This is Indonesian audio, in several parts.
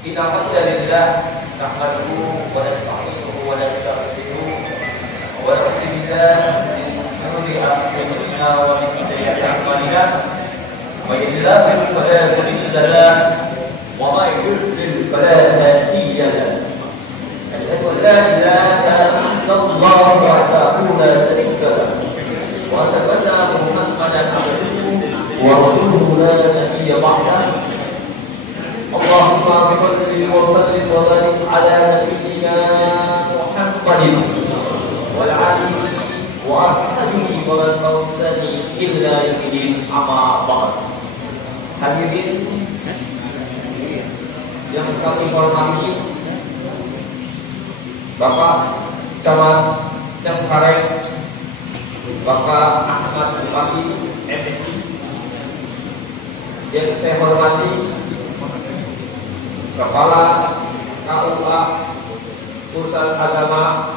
إن الحمد لله نحمده ونستعينه ونستغفره ونعوذ بالله من شرور أنفسنا ومن سيئات أعمالنا من يهده فلا مضل له ومن يضلل فلا هادي له أشهد أن لا إله إلا الله وحده لا شريك له وأشهد أن محمدا عبده ورسوله لا نبي بعده اللهم صل وسلم وبارك على نبينا محمد وعلى آله وأصحابه ومن توسل إلا يوم أما بعد. Hadirin yang kami hormati, Bapak Camat Cengkareng, Bapak Ahmad Bupati MSI, yang saya hormati Kepala KUA Pusat Agama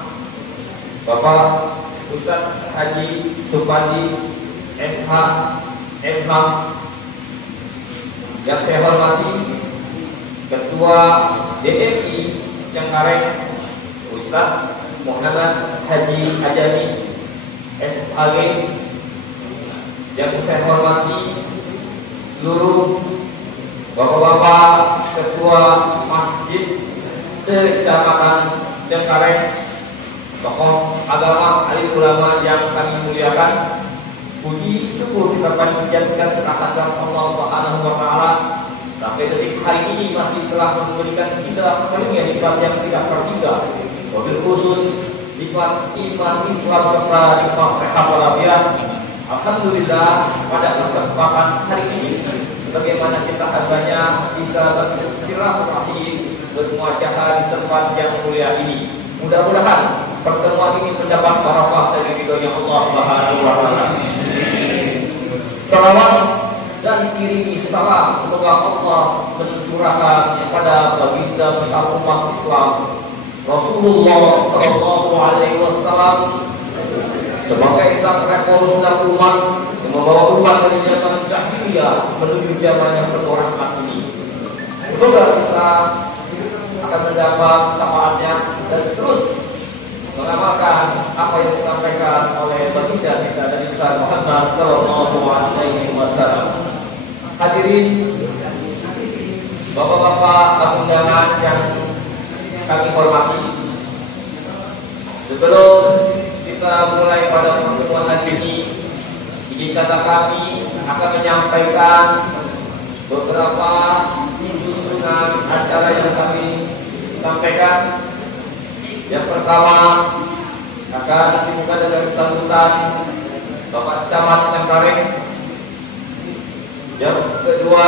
Bapak Ustadz Haji Supandi SH MH, yang saya hormati Ketua DPI Cengkareng Ustadz Muhammad Haji Ajani SHG, yang saya hormati seluruh Bapak-bapak ketua masjid se-Kecamatan Cengkareng, tokoh agama, alim ulama yang kami muliakan, puji syukur kita panjatkan kehadirat Allah Subhanahu wa taala sampai detik hari ini masih telah memberikan kita karunia nikmat yang tidak terhingga, wabil khusus nikmat iman Islam serta nikmat sehat walafiat. Alhamdulillah pada kesempatan hari ini bagaimana kita hambanya bisa bersilaturahim bermuajahah di tempat yang mulia ini. Mudah-mudahan pertemuan ini mendapat barokah dari ridhonya Allah Subhanahu wa taala. Salawat dan kirimi salam semoga Allah mencurahkan kepada baginda besar umat Islam Rasulullah sallallahu alaihi wasallam sebagai sang revolusioner umat yang membawa umat dari zaman jahiliyah menuju zaman yang penuh rahmat ini. Semoga kita akan mendapat syafaatnya dan terus mengamalkan apa yang disampaikan oleh baginda kita Nabi Muhammad sallallahu alaihi wasallam. Hadirin bapak-bapak undangan yang kami hormati, sebelum kita mulai pada pertemuan hari ini, izinkan kami akan menyampaikan beberapa susunan acara yang kami sampaikan. Yang pertama akan dibuka dengan sambutan Bapak Camat Cengkareng. Yang kedua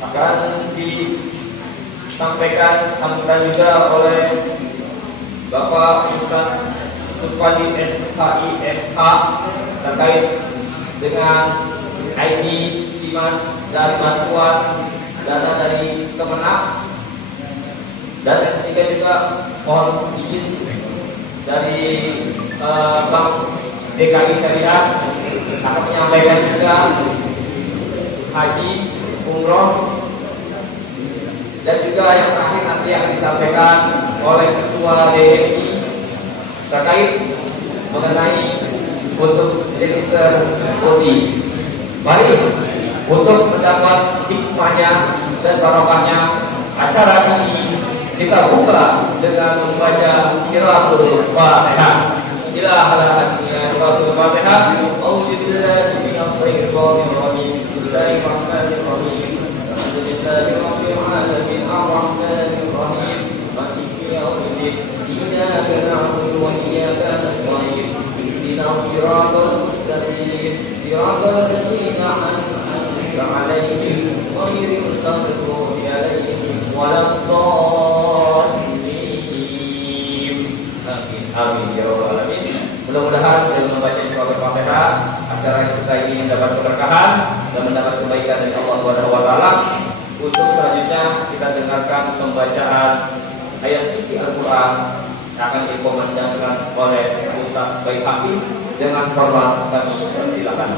akan disampaikan sambutan juga oleh Bapak Ustadz Supandi SHIMH terkait dengan ID SIMAS dari bantuan dana dari Kemenak. Dan yang ketiga juga mohon izin dari Bank DKI Syariah akan menyampaikan juga haji umroh, dan juga yang terakhir nanti yang disampaikan oleh Ketua DPI terkait mengenai untuk register kodi. Mari untuk mendapat hikmahnya dan barokahnya acara ini kita buka dengan membaca qiraatul Fatihah. Ila halaqatnya qiraatul Fatihah. Auzubillahi minasyaitonir rajim. Bismillahirrahmanirrahim. Alhamdulillahirabbil alamin arrahmanir rahim. Maliki yaumiddin. Iyyaka na'budu wa iyyaka nasta'in. Ihdinas siratal mustaqim. Siratal ladzina an'amta 'alaihim ghairil maghdubi 'alaihim waladdallin. Amin ya rabbal alamin. Mudah-mudahan dengan membaca surah Al-Fatihah acara kita ini mendapat keberkahan dan mendapat kebaikan dari Allah Subhanahu wa taala. Untuk selanjutnya kita dengarkan pembacaan ayat suci Al-Qur'an yang akan dikomandangkan oleh Ustaz Baihaqi. Dengan hormat kami persilakan.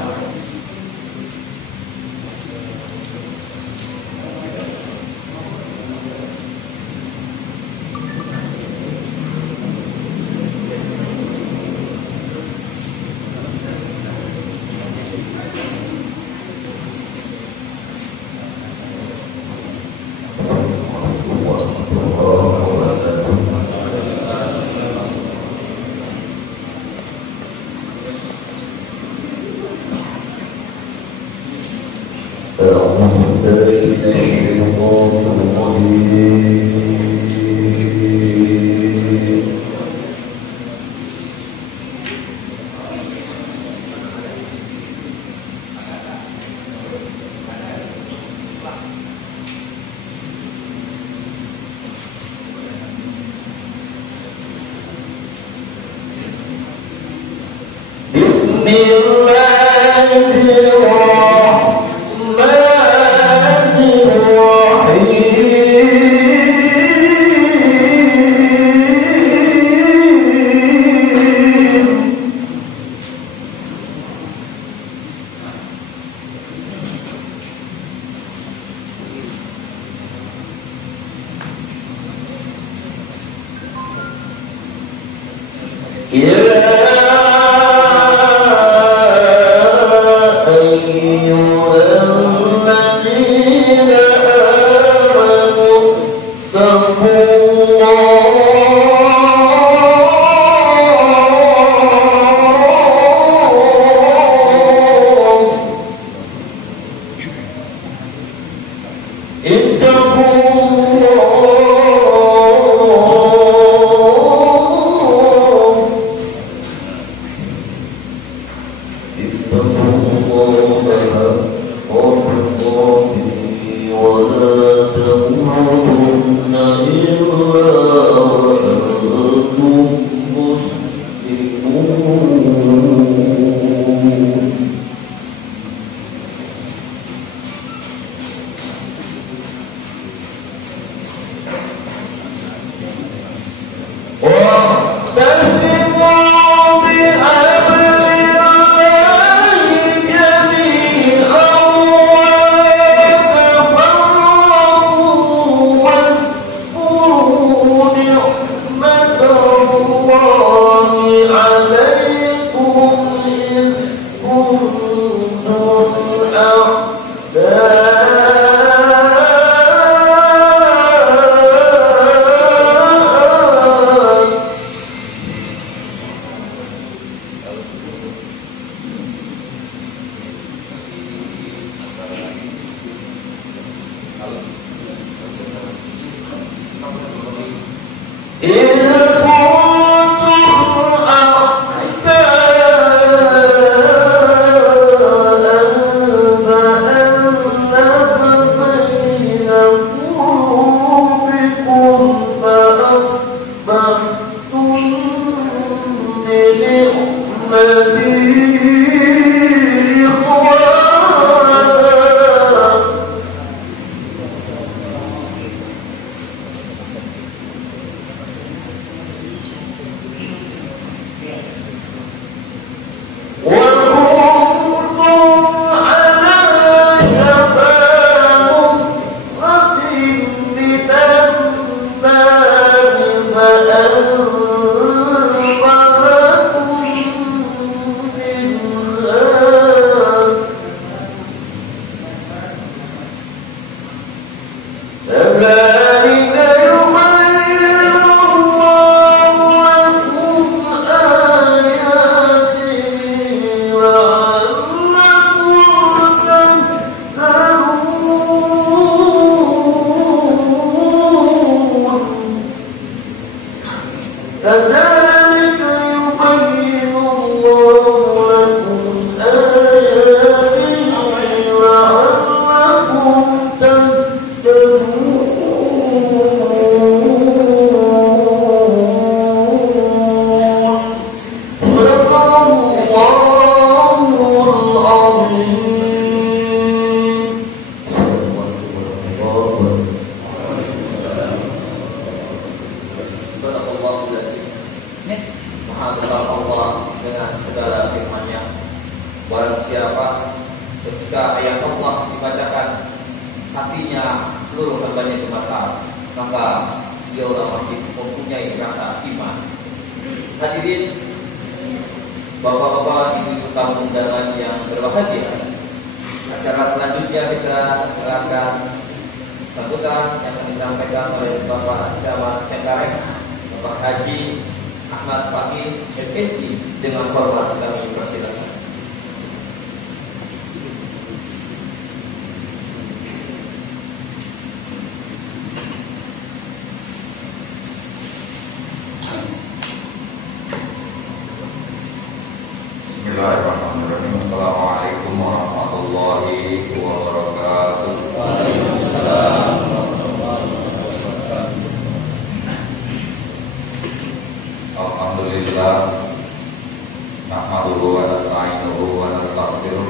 nahmaduhu wa nasta'inuhu wa nastaghfiruh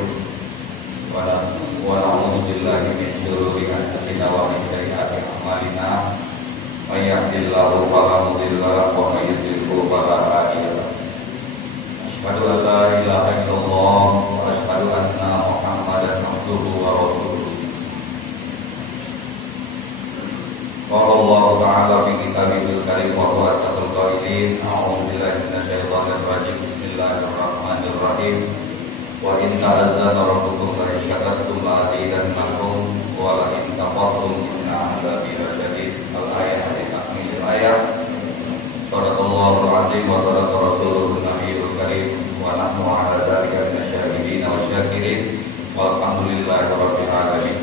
wa na'udzu billahi min shururi anfusina wa min sayyiati a'malina. May yahdihillahu fala mudilla lahu wa may yudlil fala hadiya lahu. Asyhadu an la ilaha illallah wa asyhadu anna Muhammadan abduhu wa rasuluh. Qala Allah ta'ala fi kitabihil karim wa huwa asdaqul qailin. A'udzu billahi minasyaitonir rajim. Bismillahirrahmanirrahim. Wa inna azana rabbukum la syakartum la azidannakum wa la in kafartum inna adzabi lasyadid. Al-ayat dari takmil ayat. Shadaqallahul azim wa shadaqa rasulun nabiyul karim wa nahnu 'ala dzalika minasyahidin wa syakirin. Walhamdulillahi rabbil alamin.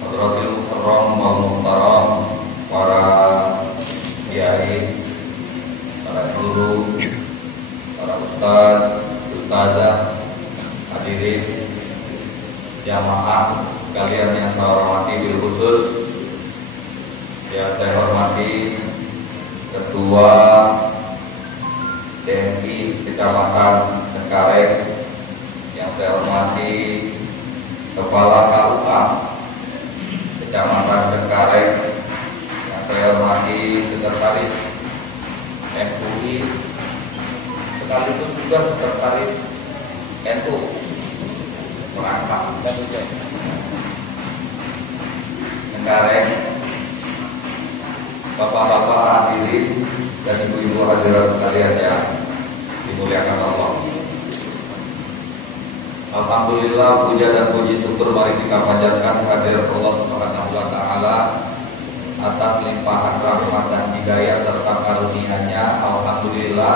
Hadratil mukarram wal muhtaram, para kiai, para guru, para ustaz, ustazah, hadirin jamaah sekalian yang saya hormati, bil khusus yang saya hormati Ketua DMI Kecamatan Cengkareng, yang saya hormati Kepala KUA Kecamatan Cengkareng, yang saya hormati Sekretaris MUI sekaligus juga Sekretaris NU Merangkap dan juga Cengkareng, bapak-bapak hadirin dan ibu-ibu hadirat sekalian yang dimuliakan Allah. Alhamdulillah, puja dan puji syukur mari kita panjatkan kehadirat Allah Subhanahu wa taala atas limpahan rahmat dan hidayah serta karunia-Nya. Alhamdulillah,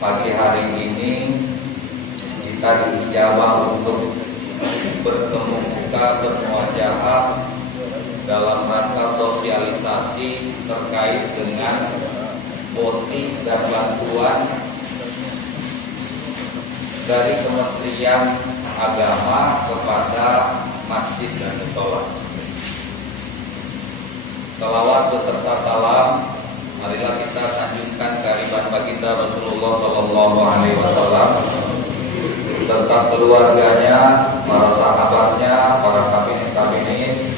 pagi hari ini kita diijabah untuk bertemu muka bermuajahah dalam rangka sosialisasi terkait dengan boti dan bantuan dari Kementerian Agama kepada masjid dan mushola. Salawat beserta salam marilah kita sanjungkan kehadiran baginda Rasulullah Sallallahu Alaihi Wasallam serta keluarganya, para sahabatnya, para kabinet-kabinet,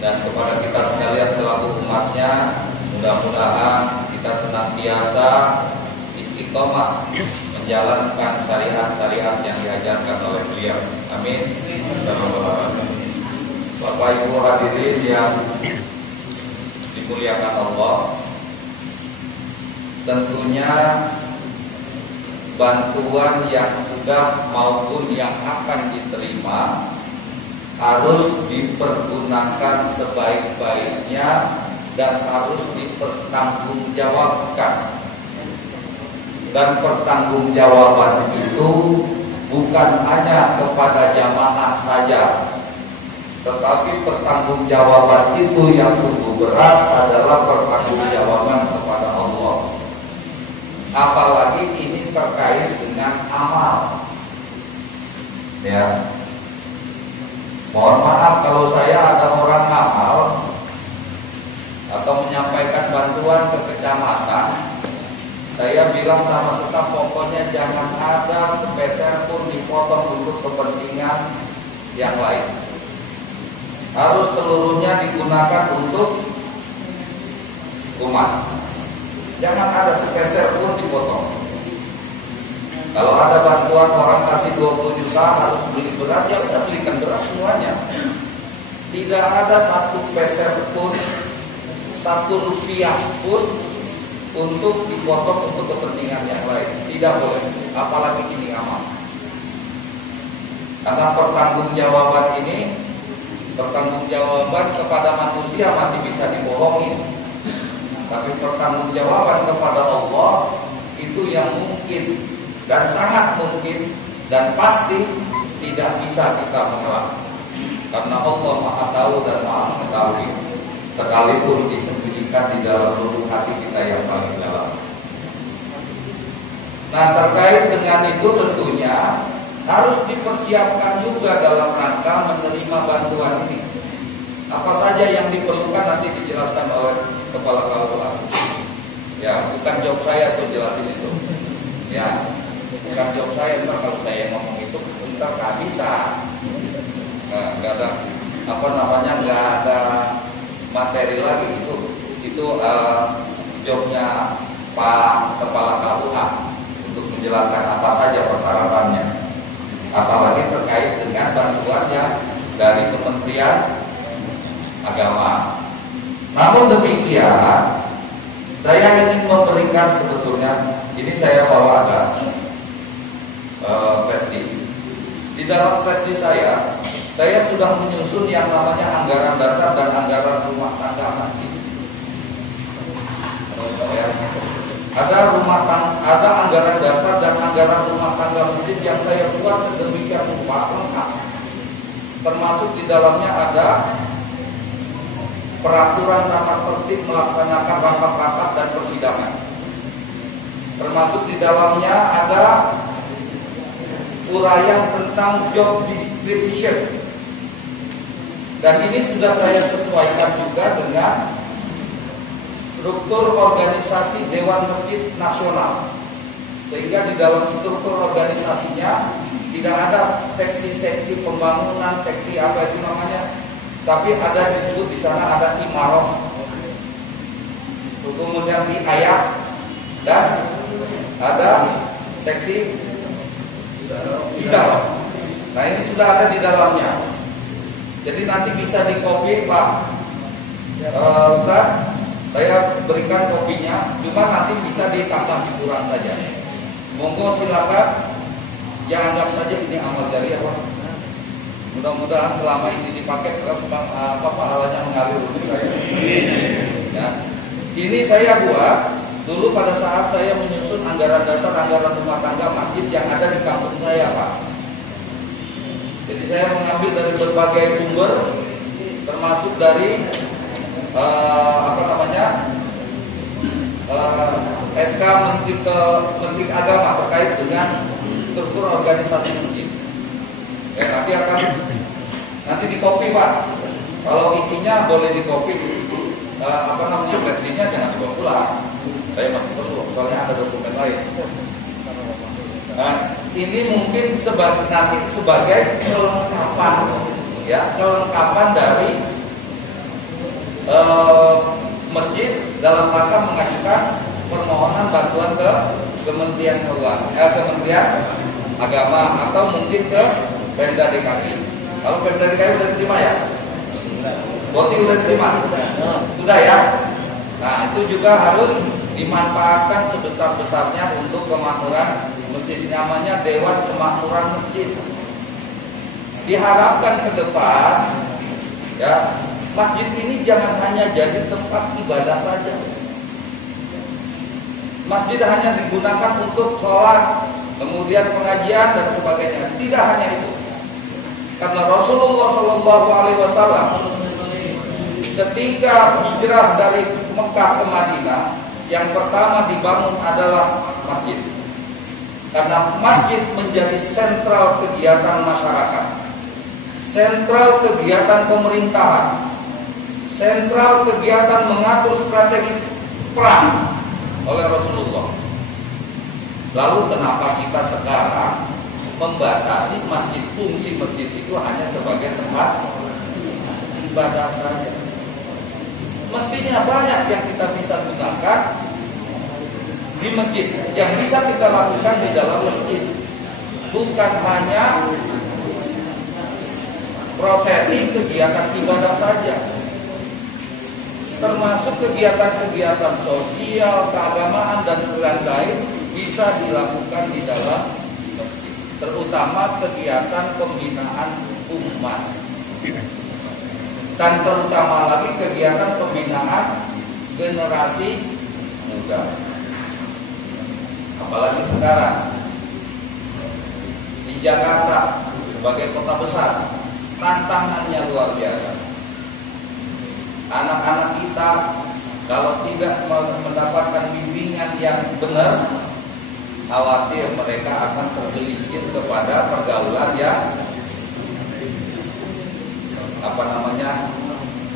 dan kepada kita sekalian selaku umatnya. Mudah-mudahan kita senantiasa istiqomah menjalankan syariat-syariat yang diajarkan oleh beliau. Amin. Bapak Ibu hadirin yang dimuliakan Allah, tentunya bantuan yang sudah maupun yang akan diterima harus dipergunakan sebaik-baiknya dan harus dipertanggungjawabkan. Dan pertanggungjawaban itu bukan hanya kepada jamaah saja, tetapi pertanggungjawaban itu yang sungguh berat adalah pertanggungjawaban kepada Allah. Apalagi ini terkait dengan amal. Ya. Mohon maaf kalau saya ada orang amal atau menyampaikan bantuan ke kecamatan, saya bilang sama staf, pokoknya jangan ada sepeser pun dipotong untuk kepentingan yang lain. Harus seluruhnya digunakan untuk umat. Jangan ada sepeser pun dipotong. Kalau ada bantuan orang kasih 20 juta harus beli beras, ya udah belikan beras semuanya. Tidak ada satu peser pun, 1 rupiah pun untuk dipotong untuk kepentingan yang lain. Tidak boleh, apalagi ini amal. Karena pertanggungjawaban ini, pertanggungjawaban kepada manusia masih bisa dibohongi, tapi pertanggungjawaban kepada Allah itu yang mungkin dan sangat mungkin dan pasti tidak bisa kita mengelak. Karena Allah Maha Tahu dan Maha Mengetahui, sekalipun disembunyikan di dalam lubuk hati kita yang paling dalam. Nah, terkait dengan itu tentunya harus dipersiapkan juga dalam rangka menerima bantuan ini. Apa saja yang diperlukan nanti dijelaskan oleh Kepala KUA. Ya, bukan job saya tuh nggak ada materi lagi. Itu jobnya Pak Kepala KUH untuk menjelaskan apa saja persyaratannya, apalagi terkait dengan bantuannya dari Kementerian Agama. Namun demikian, saya ingin memberikan sebetulnya, ini saya bawa ada prestis. Di dalam prestis saya sudah menyusun yang namanya anggaran dasar dan anggaran rumah tangga masjid. Ada anggaran dasar dan anggaran rumah tangga masjid yang saya buat sedemikian rupa lengkap. Termasuk di dalamnya ada peraturan tata tertib melaksanakan rapat-rapat dan persidangan. Termasuk di dalamnya ada uraian tentang job description. Dan ini sudah saya sesuaikan juga dengan struktur organisasi Dewan Masjid Nasional. Sehingga di dalam struktur organisasinya tidak ada seksi-seksi pembangunan, seksi apa itu namanya, tapi ada disebut di sana ada imaroh, kemudian di ayat, dan ada seksi idaroh. Nah ini sudah ada di dalamnya. Jadi nanti bisa di copy Pak Ustaz, saya berikan kopinya, cuma nanti bisa ditambah kurang saja. Monggo silakan. Yang anggap saja ini amal jariah, Pak. Mudah-mudahan selama ini dipakai pahalanya mengalir untuk saya. Ya. Ini saya buat dulu pada saat saya menyusun anggaran dasar anggaran rumah tangga masjid yang ada di kampung saya, Pak. Jadi saya mengambil dari berbagai sumber, termasuk dari SK Menteri Agama terkait dengan struktur organisasi masjid. Nanti di copy, Pak. Kalau isinya boleh di copy. Prestisnya jangan dibawa pulang. Saya masih perlu, soalnya ada dokumen lain. Nah, ini mungkin sebagai kelengkapan, ya, kelengkapan dari masjid dalam rangka mengajukan permohonan bantuan ke Kementerian Agama atau mungkin ke Pemda DKI. Kalau Pemda DKI sudah diterima ya? Berarti sudah diterima? Sudah ya? Nah itu juga harus dimanfaatkan sebesar-besarnya untuk kemakmuran masjid. Namanya Dewan Kemakmuran Masjid. Diharapkan ke depan, ya, masjid ini jangan hanya jadi tempat ibadah saja. Masjid hanya digunakan untuk sholat, kemudian pengajian dan sebagainya. Tidak hanya itu. Karena Rasulullah SAW ketika hijrah dari Mekah ke Madinah, yang pertama dibangun adalah masjid. Karena masjid menjadi sentral kegiatan masyarakat, sentral kegiatan pemerintahan, sentral kegiatan mengatur strategi perang oleh Rasulullah. Lalu kenapa kita sekarang membatasi masjid, fungsi masjid itu hanya sebagai tempat ibadah saja? Mestinya banyak yang kita bisa gunakan di masjid, yang bisa kita lakukan di dalam masjid. Bukan hanya prosesi kegiatan ibadah saja, termasuk kegiatan-kegiatan sosial, keagamaan dan lain-lain bisa dilakukan di dalam masjid, terutama kegiatan pembinaan umat dan terutama lagi kegiatan pembinaan generasi muda. Apalagi sekarang di Jakarta sebagai kota besar, tantangannya luar biasa. Anak-anak kita kalau tidak mendapatkan bimbingan yang benar, khawatir mereka akan tergelincir kepada pergaulan yang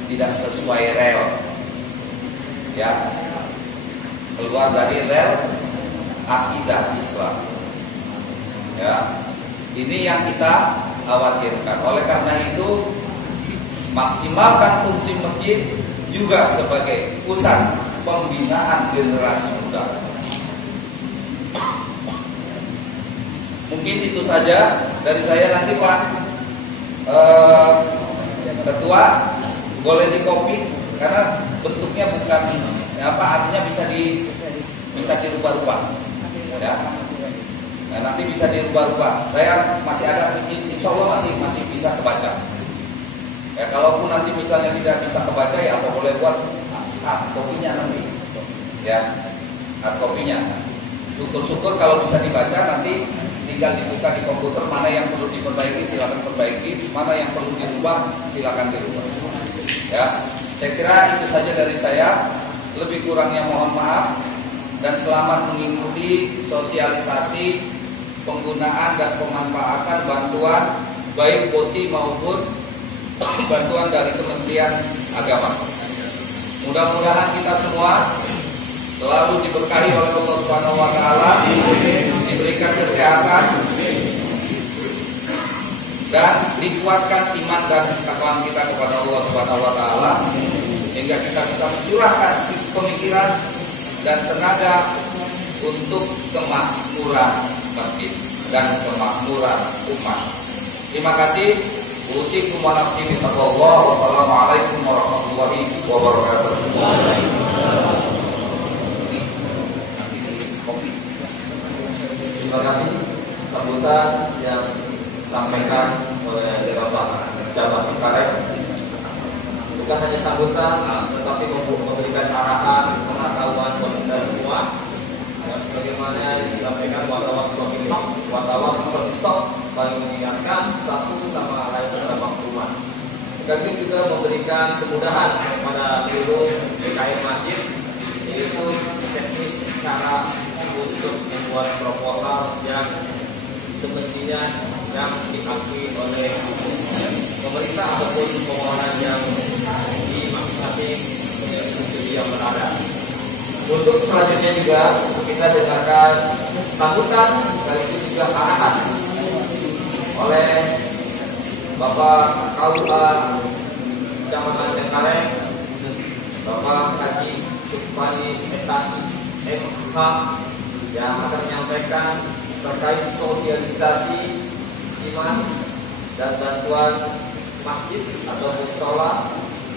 tidak sesuai rel, ya, keluar dari rel akidah Islam. Ya, ini yang kita khawatirkan. Oleh karena itu, maksimalkan fungsi masjid juga sebagai pusat pembinaan generasi muda. Mungkin itu saja dari saya. Nanti Pak Ketua boleh di copy karena bentuknya bukan artinya bisa dirubah-rubah ya. Nah, nanti bisa dirubah-rubah. Saya masih ada, insya Allah masih bisa kebaca. Ya, kalaupun nanti misalnya tidak bisa kebaca, ya apa boleh buat hard copy-nya nanti. Ya, hard copy-nya. Syukur-syukur kalau bisa dibaca, nanti tinggal dibuka di komputer, mana yang perlu diperbaiki silakan perbaiki, mana yang perlu dirubah silakan dirubah. Ya, saya kira itu saja dari saya. Lebih kurangnya mohon maaf dan selamat mengikuti sosialisasi penggunaan dan pemanfaatan bantuan baik BOTI maupun bantuan dari Kementerian Agama. Mudah-mudahan kita semua selalu diberkahi oleh Allah Subhanahu wa taala, diberikan kesehatan dan dikuatkan iman dan ketakwaan kita kepada Allah Subhanahu wa taala sehingga kita bisa mencurahkan pemikiran dan tenaga untuk kemakmuran masjid dan kemakmuran umat. Terima kasih. Usikum wa nafsi bi taqwallah. Wassalamualaikum warahmatullahi wabarakatuh. Terima kasih sambutan yang disampaikan oleh Bapak Jabat Karet. Bukan hanya sambutan, tetapi memberikan arahan, pengetahuan kepada kita semua. Dan sebagaimana disampaikan wartawan saling mengingatkan satu sama lain tentang maklumat. Sekaligus juga memberikan kemudahan kepada seluruh PKM masjid, yaitu teknis cara untuk membuat proposal yang semestinya yang diakui oleh pemerintah ataupun pemohonan yang di masing-masing institusi yang berada. Untuk selanjutnya juga kita dengarkan sambutan sekaligus juga arahan oleh Bapak KUA Kecamatan Cengkareng, Bapak Haji Supani Etani MH yang akan menyampaikan terkait sosialisasi SIMAS dan bantuan masjid atau mushola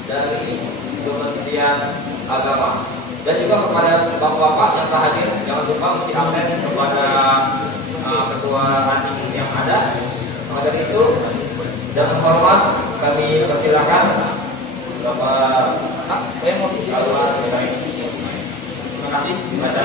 dari Kementerian Agama. Dan juga kepada bapak-bapak yang telah hadir, jangan lupa mesti absen kepada ketua ranting yang ada. Maka dari itu, dengan hormat kami persilakan Bapak. Saya mau izin. Terima kasih. Ada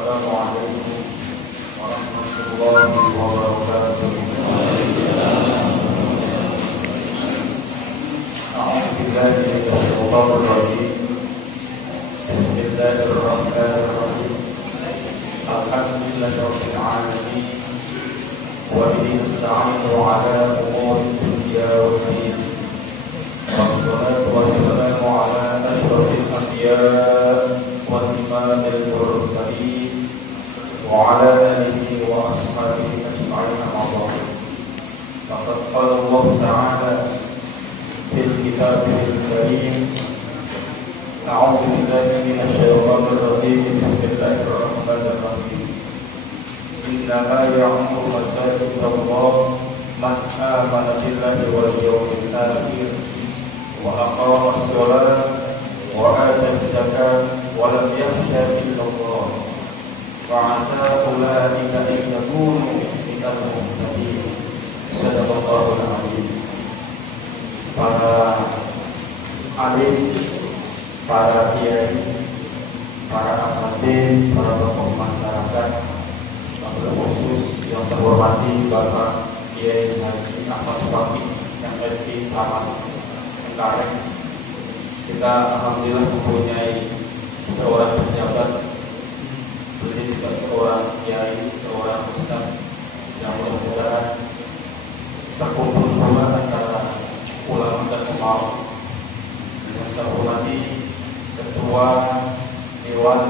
Assalamualaikum warahmatullahi wabarakatuh. A'udzubillahi minasyaitonir rajim. Bismillahirrahmanirrahim. Alhamdulillahirabbil alamin. Wa bihi nasta'inu 'ala umuri dunya waddin. Wassalatu wassalamu 'ala asyrafil anbiya' wal imamil mursalin wa 'ala alihi wa ashabihi ajma'in. Amma ba'd. Faqad qala Allah ta'ala fil kitabil karim. A'udzu billahi minasyaitonir rajim. Bismillahirrahmanirrahim. Innama ya'muru masajidallah man amana billahi wal yawmil akhir wa aqama as-salata wa ata az-zakata wa lam yakhsha illa Allah wa 'asa ulaika an yakunu minal muhtadin. Sadaqallahul azim. Para alim, para kiai, para asatidz, para tokoh masyarakat, wabil khusus yang terhormati Bapak Kiai Haji Ahmad Fakih yang SD Taman Cengkareng. Kita alhamdulillah mempunyai seorang pejabat, beliau juga seorang kiai, seorang ustaz yang mudah-mudahan terkumpul pula antara ulama dan ulama. Yang saya hormati Ketua Dewan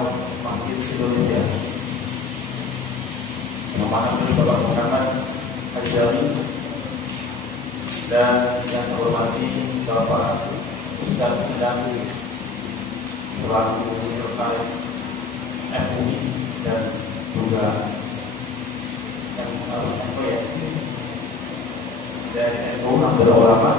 Masjid Indonesia, yang mana beliau Bapak Muhammad Al-Jami, dan yang saya hormati Bapak Ustaz Idam selaku Sekretaris FUI dan juga dari NU Nahdlatul Ulama,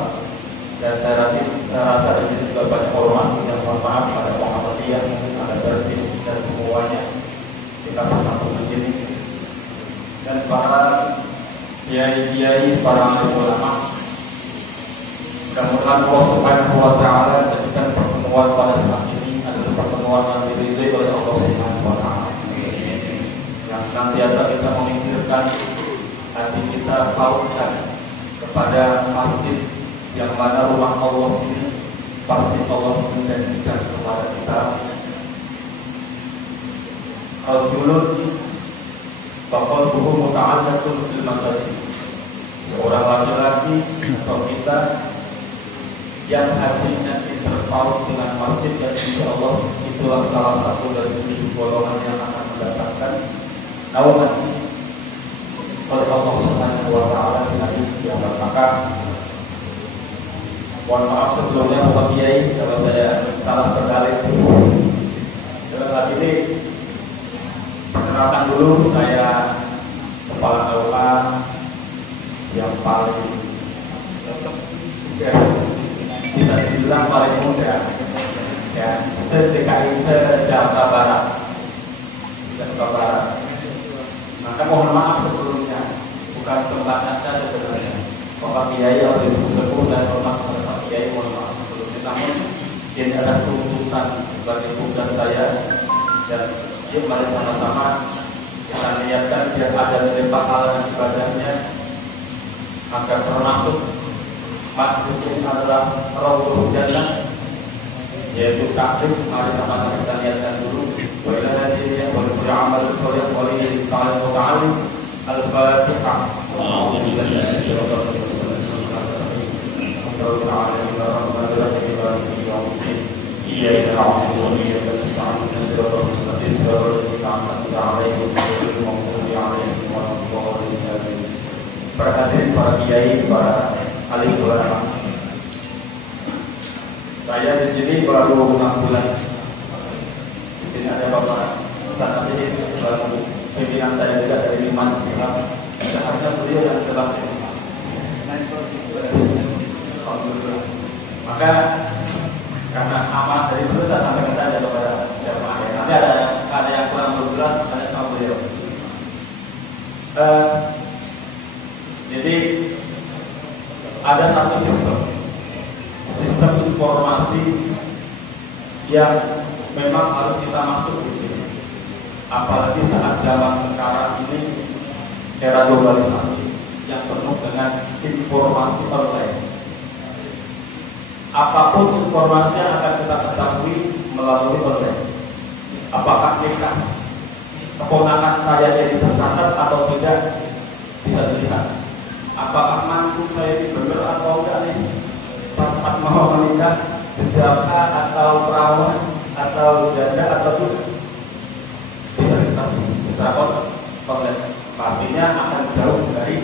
dan saya rasa di sini juga banyak ormas yang mohon maaf pada Muhammadiyah, ada Persis dan semuanya kita bersatu di sini, dan para kiai-kiai, para ulama. Mudah-mudahan Allah Subhanahu wa Ta'ala jadikan pertemuan pada saat ini adalah pertemuan yang diridhoi oleh Allah Subhanahu wa Ta'ala, yang senantiasa kita memikirkan hati kita pautkan kepada masjid yang mana rumah Allah ini pasti Allah menjanjikan kepada kita. Al-julud faqalbuhu muta'allatun bil masajid, seorang laki-laki atau kita yang hatinya terpaut dengan masjid, yang insya Allah itulah salah satu dari 7 golongan yang akan mendapatkan naungan oleh Allah Subhanahu wa Ta'ala di hari kiamat. Maka mohon maaf sebelumnya Bapak Kiai kalau saya salah berdalil. Lagi ini perkenalkan dulu, saya kepala aula yang paling bisa dibilang paling muda ya, se-DKI, se-Jakarta Barat. Maka mohon maaf sebelumnya, bukan tempatnya saya sebenarnya. Bapak Kiai yang disebut dan hormat kepada Pak Kiai, mohon maaf sebelumnya. Namun ini adalah tuntutan sebagai tugas saya, dan yuk mari sama-sama kita niatkan biar ada nilai pahala ibadahnya, agar termasuk masjid ini adalah Raudhul Jannah, yaitu taklim. Mari sama-sama kita niatkan dulu. Wa ila hadirin wa li amal sholih wa li ta'ala wa ta'ala. Al-Fatihah. Para hadirin, para kiai, para alim ulama. Saya di sini baru 6 bulan. Di sini ada Bapak Ustaz Nasir, pimpinan saya juga dari Mas Islam. Seharusnya beliau yang telah saya. Alhamdulillah. Maka karena amanah dari beliau, saya sampaikan saja kepada jamaah. Nanti ada yang kurang jelas, tanya sama beliau. Jadi ada satu sistem informasi yang memang harus kita masuk di sini. Apalagi saat zaman sekarang ini, era globalisasi yang penuh dengan informasi online. Apapun informasi yang akan kita ketahui melalui online. Apakah nikah keponakan saya jadi tercatat atau tidak, bisa dilihat. Apakah mantu saya ini benar atau enggak nih, pas saat mau menikah, jejaka atau perawan atau janda atau tidak, bisa diketahui secara online. Artinya akan jauh dari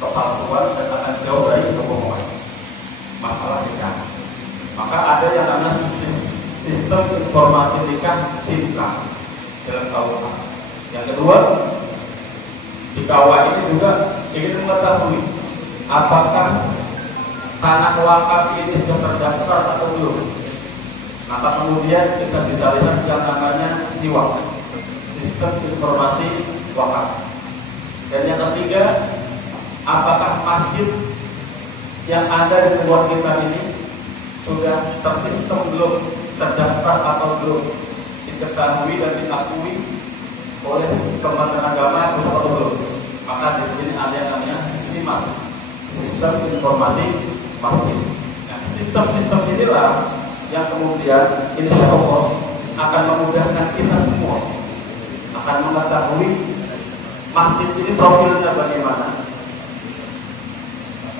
kepalsuan dan akan jauh dari kebohongan masalah nikah. Maka ada yang namanya sistem informasi nikah SINKA dalam KUA. Yang kedua, di KUA ini juga ingin mengetahui apakah tanah wakaf ini sudah terdaftar atau belum. Maka kemudian kita bisa lihat yang namanya SIWAK, sistem informasi wakaf. Dan yang ketiga, apakah masjid yang ada di luar kita ini sudah tersistem belum, terdaftar atau belum. Itu diketahui dan diakui oleh Kementerian Agama atau belum. Maka di sini ada yang namanya SIMAS, Sistem Informasi Masjid. Nah, sistem-sistem inilah yang kemudian insya Allah akan memudahkan kita semua akan mengetahui masjid ini profilnya bagaimana,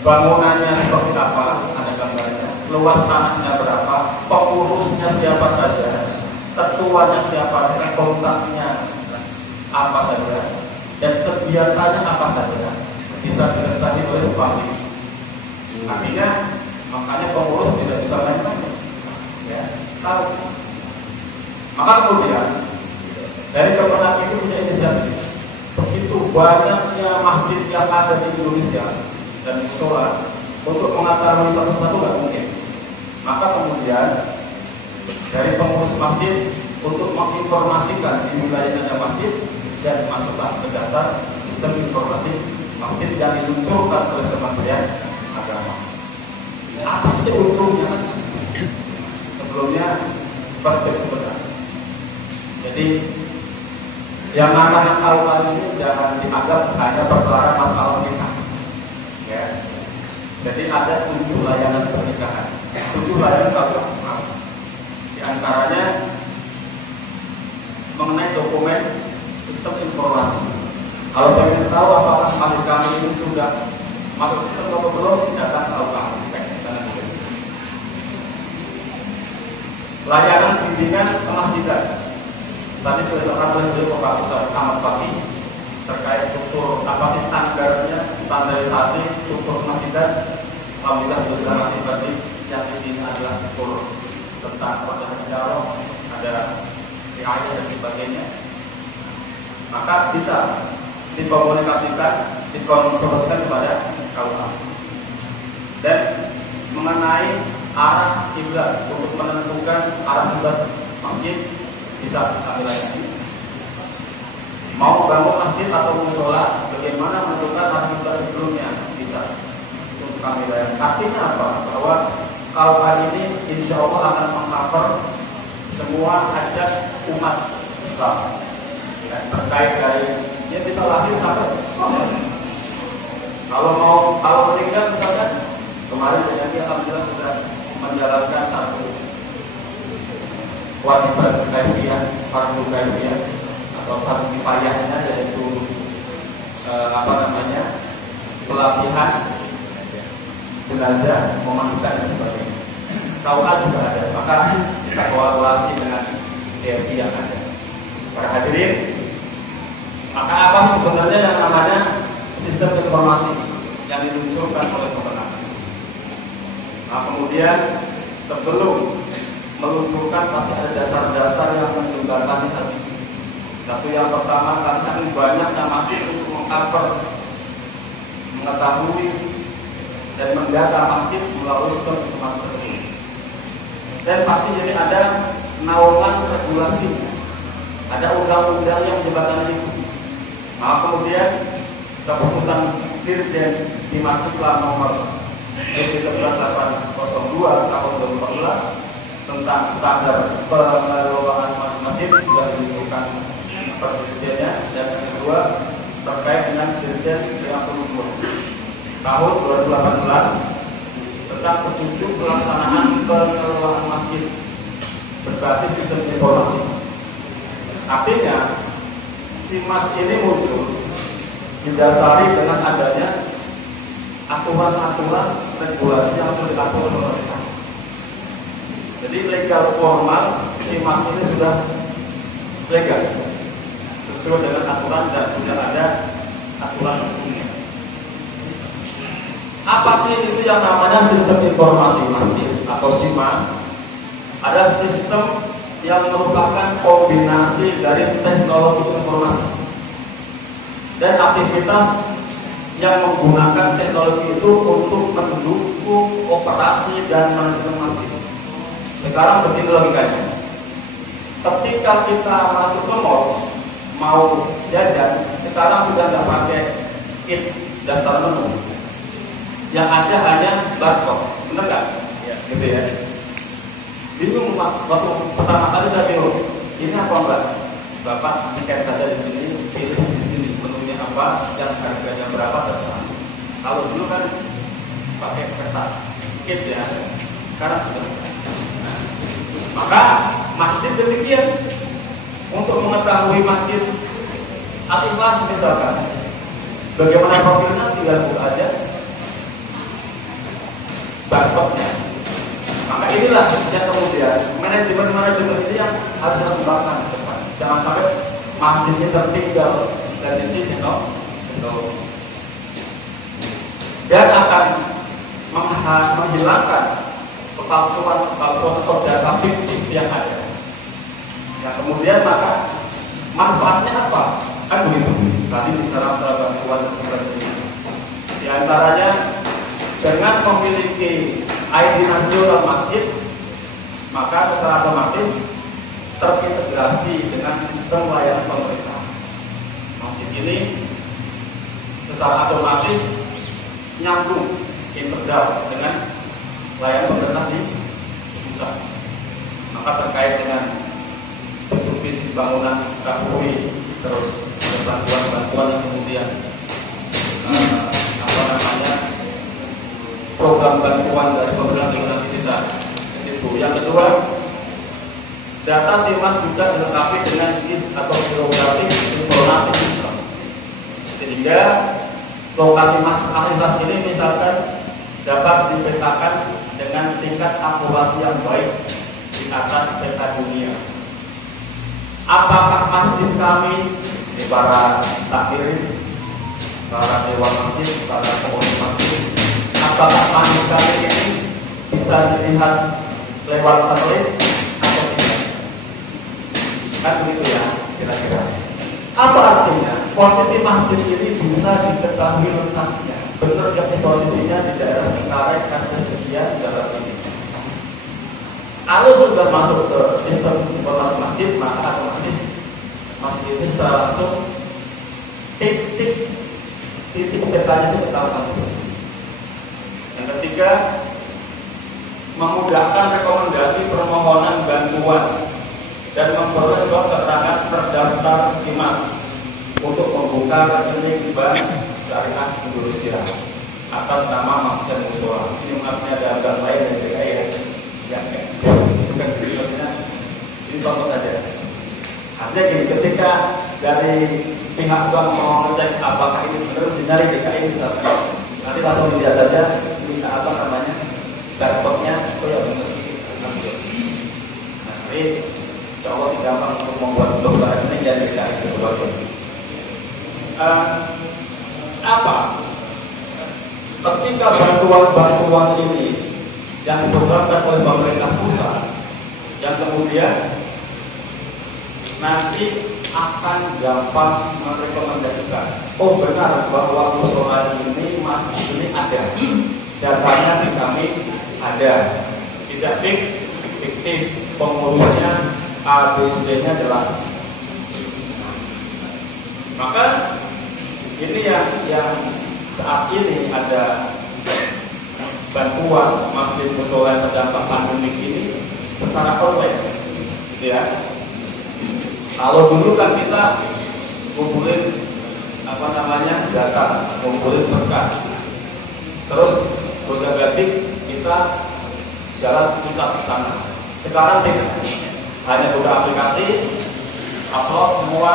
bangunannya seperti apa, ada gambarnya, luas tanahnya berapa, pengurusnya siapa saja, ketuanya siapa saja, kontaknya apa saja, dan kegiatannya apa saja bisa diketahui oleh bupati. Artinya makanya pengurus tidak bisa main-main, ya, tahu. Maka kemudian dari Kemenang itu punya inisiatif. Begitu banyaknya masjid yang ada di Indonesia dan di musola, untuk mengetahui satu-satu nggak mungkin. Maka kemudian dari pengurus masjid untuk menginformasikan di wilayah ada masjid dan masukkan ke data sistem informasi masjid yang diluncurkan oleh Kementerian Agama. Apa sih untungnya? Sebelumnya perspektif sebenarnya. Jadi yang namanya KUA ini jangan dianggap hanya perkara masalah nikah, ya. Jadi ada 7 layanan pernikahan, 7 layanan KUA. Di antaranya mengenai dokumen sistem informasi. Kalau ingin tahu apakah ahli kami ini sudah masuk sistem atau belum, datang KUA, cek dan sebagainya. Layanan bimbingan kemasjidan. Tadi sudah terangkan oleh Bapak Ustaz Ahmad Fakih terkait struktur apa sih standarnya, standarisasi struktur masjidan. Alhamdulillah sudah masih tadi yang di sini adalah struktur tentang wajah hijaroh, ada riayah dan sebagainya. Maka bisa dikomunikasikan, dikonsultasikan kepada KUA. Dan mengenai arah kiblat untuk menentukan arah kiblat masjid bisa kami layani. Mau bangun masjid atau musola, bagaimana menentukan arah kiblat sebelumnya bisa untuk kami layani. Artinya apa? Bahwa KUA ini insya Allah akan mengcover semua hajat umat Islam dan terkait dari dia bisa lahir sampai kalau meninggal misalkan kemarin terjadi alhamdulillah sudah menjalankan satu kewajiban kaifiyah, fardu kaifiyah atau fardu kifayahnya, yaitu pelatihan jenazah, memandikan dan sebagainya. KUA juga ada, maka kita kolaborasi dengan DRI yang ada. Para hadirin, maka apa sebenarnya yang namanya sistem informasi yang diluncurkan oleh Kemenang? Nah, kemudian sebelum meluncurkan pasti ada dasar-dasar yang menjembatani hal ini. Satu yang pertama, karena sangat banyak yang masih untuk mengcover, mengetahui dan mendata masjid melalui sistem informasi tersebut. Dan pasti jadi ada naungan regulasi, ada undang-undang yang menjembatani itu. Nah, kemudian keputusan Dirjen Dinas Islam nomor 11802 tahun 2014 tentang standar pengelolaan masjid sudah dilakukan per dirjennya, dan yang kedua terkait dengan Dirjen 52 tahun 2018 tentang petunjuk pelaksanaan pengelolaan masjid berbasis sistem informasi. Artinya SIMAS ini muncul didasari dengan adanya aturan-aturan regulasi yang sudah diatur oleh pemerintah. Jadi legal formal SIMAS ini sudah legal sesuai dengan aturan dan sudah ada aturan hukumnya. Apa sih itu yang namanya sistem informasi masjid atau SIMAS? Ada sistem yang merupakan kombinasi dari teknologi informasi dan aktivitas yang menggunakan teknologi itu untuk mendukung operasi dan manajemen masjid. Sekarang begini logikanya. Ketika kita masuk ke mall, mau jajan, sekarang sudah nggak pakai kit daftar menu. Yang ada hanya barcode, benar nggak? Ya. Gitu ya. Bingung waktu pertama kali saya bingung. ini apa Mbak? Bapak scan saja di sini, pilih di sini menunya apa, yang harganya berapa terserah. Kalau dulu kan pakai kertas kit ya, sekarang sudah. Maka masjid demikian. Untuk mengetahui masjid Al-Ikhlas misalkan, bagaimana profilnya tinggal buka aja barcode-nya. Maka inilah yang kemudian manajemen ini yang harus dilakukan ke depan. Jangan sampai masjidnya tertinggal dari sini, dan akan menghilangkan kepalsuan atau data fiktif yang ada. Nah kemudian maka manfaatnya apa? Kan begitu. Tadi bicara bantuan seperti ini. Di antaranya dengan memiliki ID nasional masjid, maka secara otomatis terintegrasi dengan sistem layanan pemerintah. Masjid ini secara otomatis nyambung integral dengan layanan pemerintah di pusat. Maka terkait dengan visi bangunan Kapolri, terus bantuan-bantuan yang kemudian program bantuan dari pemerintah kita itu. Yang kedua, data SIMAS juga dilengkapi dengan GIS atau geografik informasi sistem, sehingga lokasi Al-Ikhlas ini misalkan dapat dipetakan dengan tingkat akurasi yang baik di atas peta dunia. Apakah masjid kami, ini para takmir, para dewan masjid, para pengurus masjid, apakah masjid kami ini bisa dilihat lewat satelit atau tidak? Kan begitu ya, kira-kira. Apa artinya? Posisi masjid ini bisa diketahui letaknya. Benar yang posisinya di daerah Cengkareng kan tersedia di daerah ini. Kalau sudah masuk ke sistem informasi masjid, maka otomatis masjid itu secara langsung titik petanya itu ketahuan. Yang ketiga, memudahkan rekomendasi permohonan bantuan dan memperoleh surat keterangan terdaftar SIMAS untuk membuka rekening bank syariah Indonesia atas nama Masjid Musyola. Ini artinya ada bank lain dari DKI ya. Bukan maksudnya ini contoh saja. Artinya gini, ketika dari pihak bank mau ngecek apakah ini benar dari DKI misalkan, nanti langsung dilihat saja minta apa namanya barcode-nya, oh ya benar. Nah, ini insya Allah gampang untuk membuat blog ini dari DKI sebagai apa? Ketika bantuan ini yang diprogramkan oleh pemerintah pusat, yang kemudian nanti akan gampang merekomendasikan, oh benar bahwa musyola ini masjid ini ada, datanya di kami ada, tidak fiktif, pengurusnya ABC-nya jelas. Maka ini yang saat ini ada bantuan masjid musyola yang terdampak pandemik ini secara online, gitu ya. Kalau dulu kan kita ngumpulin data, ngumpulin berkas, terus bergadik kita jalan pusat ke sana. Sekarang tidak, hanya buka aplikasi, upload semua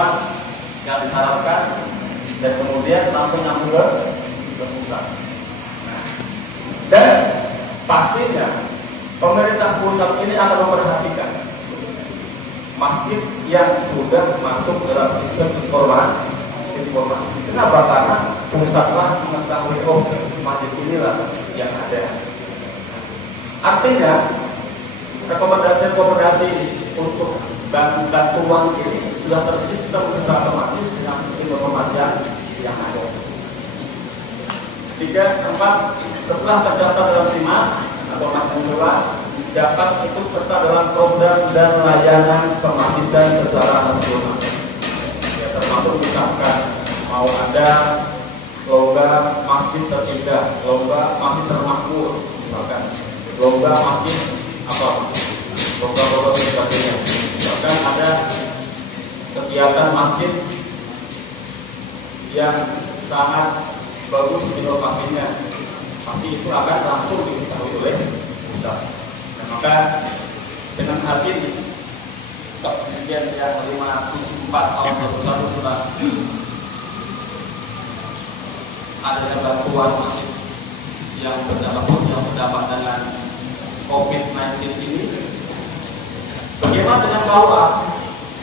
yang disyaratkan, dan kemudian langsung nyambung ke pusat. Dan pastinya pemerintah pusat ini akan memperhatikan masjid yang sudah masuk dalam sistem informasi. Kenapa? Karena pusatlah mengetahui masjid inilah yang ada. Artinya rekomendasi untuk bantuan ini sudah tersistem secara otomatis dengan sistem informasi yang ada. 3, 4, setelah terdaftar dalam SIMAS atau Musyola, dapat ikut serta dalam program dan layanan pemasjidan secara nasional. Ya, termasuk misalkan mau ada lomba masjid terindah, lomba masjid termakmur, misalkan lomba masjid apa, lomba sebagainya. Bahkan ada kegiatan masjid yang sangat bagus inovasinya, pasti itu akan langsung diketahui oleh pusat. Nah, maka dengan hal ini kemudian yang 574 tahun 2001 sudah adanya bantuan masjid yang berdampak dengan COVID-19 ini. Bagaimana dengan KUA?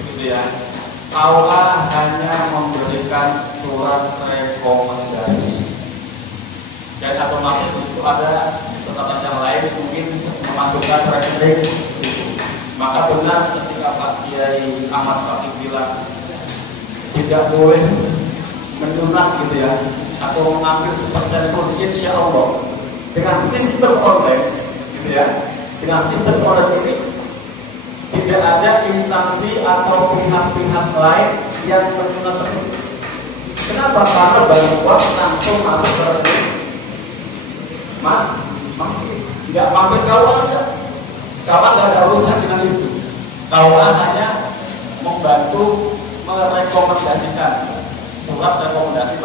Gitu ya. KUA hanya memberikan surat rekomendasi. Dan otomatis itu ada catatan yang lain mungkin memasukkan rekening. Maka benar ketika Pak Kiai Ahmad Fakih bilang tidak boleh menunah gitu ya, atau mengambil 1% pun, insya Allah dengan sistem online gitu ya, dengan sistem online ini tidak ada instansi atau pihak-pihak lain yang menunah tersebut. Kenapa? Karena bantuan langsung masuk ke rekening masjid, tidak mampir KUA saja. KUA tidak ada urusan dengan itu. KUA hanya membantu merekomendasikan surat rekomendasi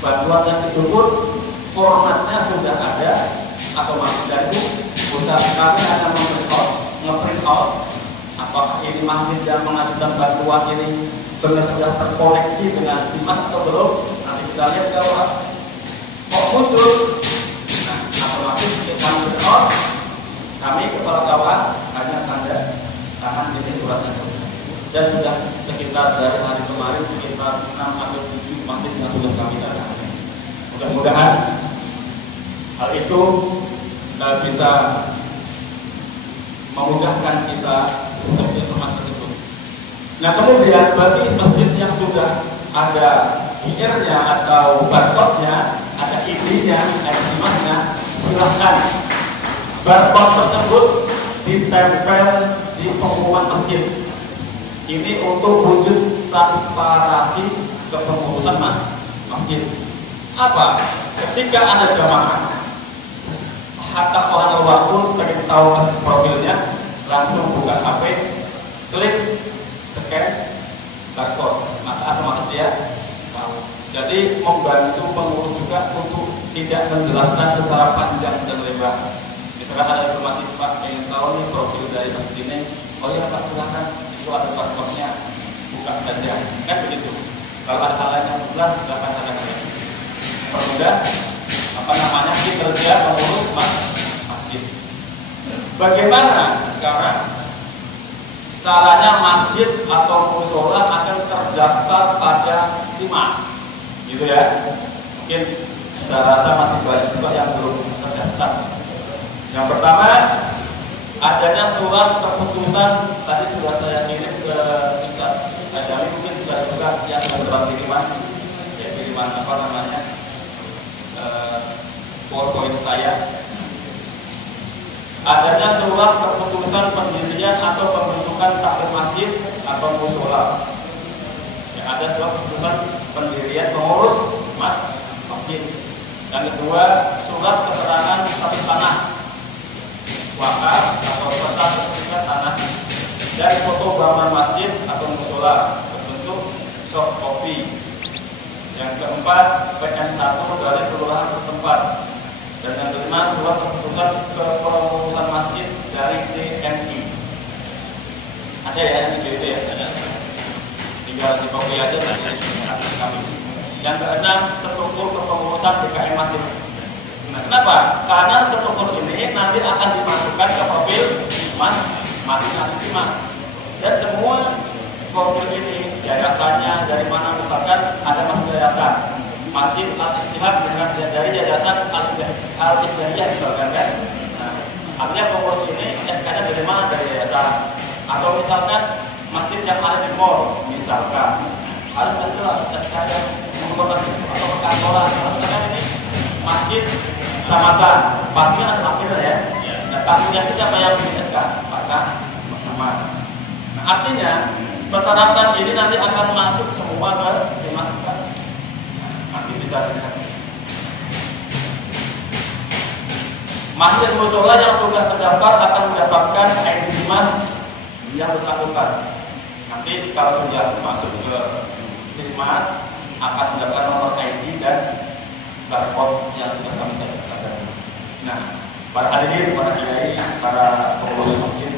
bantuan yang itu pun formatnya sudah ada atau masih dari pusat. Kami hanya nge-print out apakah ini masjid yang mengajukan bantuan ini benar sudah terkoneksi dengan SIMAS atau belum. Nanti kita lihat KUA kok muncul. Nah, otomatis kita print out, kami kepala KUA hanya tanda tangan ini suratnya selesai. Dan sudah sekitar dari hari kemarin sekitar 6 atau 7 masjid yang sudah kami datangkan. Mudah-mudahan hal itu bisa memudahkan kita untuk informasi tersebut. Nah, kemudian bagi masjid yang sudah ada QR-nya atau barcode-nya, ada ID-nya, ada SIMAS-nya, silahkan barcode tersebut ditempel di pengumuman masjid. Ini untuk wujud transparansi kepengurusan masjid. Apa? Ketika ada jamaah, hatta orang luar pun pengen tahu profilnya, langsung buka HP, klik, scan, barcode, maka otomatis dia tahu. Jadi membantu pengurus juga untuk tidak menjelaskan secara panjang dan lebar. Misalkan ada informasi Pak ingin tahu nih profil dari sini, oh ya Pak silakan. Itu ada barcode-nya, buka saja, kan begitu. Kalau ada hal lain yang jelas, silakan tanyakan. Permudah kinerja pengurus masjid. Bagaimana sekarang caranya masjid atau musola akan terdaftar pada SIMAS, gitu ya? Mungkin saya rasa masih banyak juga yang belum terdaftar. Yang pertama, adanya surat keputusan tadi sudah saya kirim ke Ustaz Adami, mungkin juga yang beberapa kiriman, ya kiriman apa namanya, PowerPoint saya. Adanya surat keputusan pendirian atau pembentukan takmir masjid atau musola. Ya, ada surat keputusan pendirian pengurus masjid. Yang kedua, surat keterangan status tanah, wakaf atau peta sertifikat tanah, dan foto bangunan masjid atau musola berbentuk soft copy. Yang keempat, PN1 dari kelurahan setempat. Dan yang kelima, surat keputusan kepengurusan masjid dari TNI. Ada ya video itu ya, ada. Tinggal di copy aja nanti di kami. Yang keenam, struktur kepengurusan DKM masjid. Nah, kenapa? Karena struktur ini nanti akan dimasukkan ke profil masing-masing mas. Dan semua profil ini yayasannya dari mana, misalkan ada masuk yayasan Masjid Al-Istihad dengan dari yayasan Al-Istihadiyah misalkan kan. Nah, artinya pengurus ini SK-nya dari mana, dari yayasan. Atau misalkan masjid yang ada di mall misalkan, harus jelas SK-nya menggunakan atau perkantoran. Misalkan ini masjid kecamatan, pastinya ada takmir ya. Nah, takmirnya itu siapa yang punya SK? Maka bersama. Nah, artinya persyaratan ini nanti akan masuk semua ke masjid. Masih bisa dilihat. Masjid musola yang sudah terdaftar akan mendapatkan ID SIMAS dia harus lakukan. Nanti kalau sudah masuk ke Sismas akan mendapatkan nomor ID dan barcode yang sudah kami tetapkan. Nah, para hadirin, para kiai, para pengurus masjid,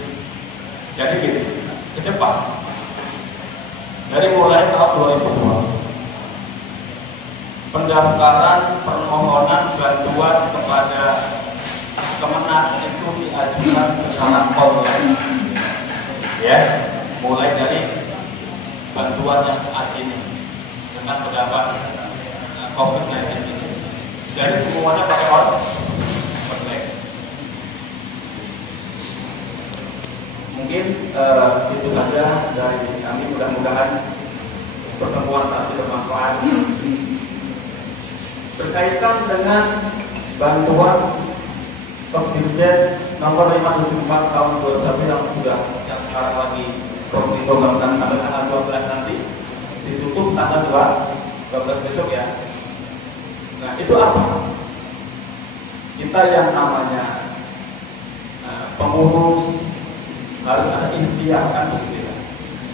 jadi gini, ke depan dari mulai tahun 2002 pendaftaran permohonan bantuan kepada Kemenak itu diajukan secara online, ya, mulai dari bantuan yang saat ini dengan pendapat COVID-19 ini. Jadi semuanya pakai online. Mungkin itu saja dari kami. Mudah-mudahan pertemuan saat ini bermanfaat. Berkaitan dengan bantuan Dirjen nomor 574 tahun 2021 yang sekarang lagi diprogramkan sampai tanggal 12 nanti, ditutup tanggal 12 besok ya. Nah, itu apa? Kita yang namanya pengurus harus ada ikhtiar, kan begitu ya.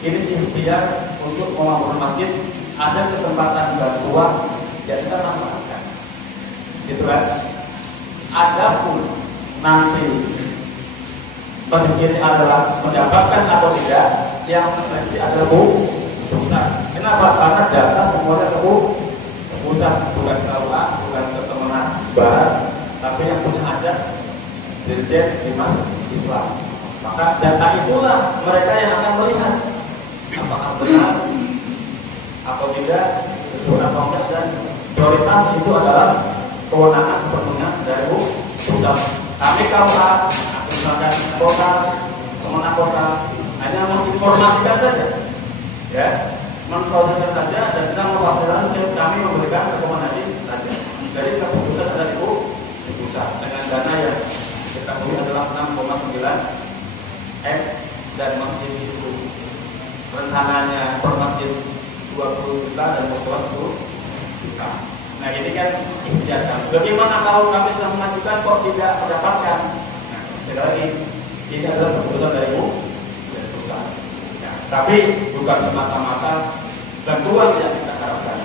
Ini ikhtiar untuk membangun masjid, ada kesempatan bantuan ya kita manfaatkan, gitu kan. Adapun nanti masjid ini adalah mendapatkan atau tidak, yang seleksi adalah pusat. Kenapa? Karena data semuanya ke pusat, bukan ke KUA, bukan ke Kemenak Barat, tapi yang punya ada Dirjen Dinas Islam. Maka data itulah mereka yang akan melihat apakah benar atau tidak, sesuai atau tidak, dan prioritas itu adalah kewenangan sepenuhnya dari pusat. Kami KUA, misalkan kota, Kemenak kota, hanya menginformasikan saja, ya, mensosialisasikan saja, dan kita memfasilitasi, kami memberikan rekomendasi saja. Jadi keputusan ada di pusat dengan dana yang kita beri adalah 6,9 M, dan masjid itu rencananya per masjid 20 juta dan musola 10 juta. Nah, ini kan ikhtiar kami. Bagaimana kalau kami sudah mengajukan kok tidak mendapatkan? Nah, sekali lagi, ini adalah keputusan dari pusat. Ya, tapi bukan semata-mata bantuan yang kita harapkan,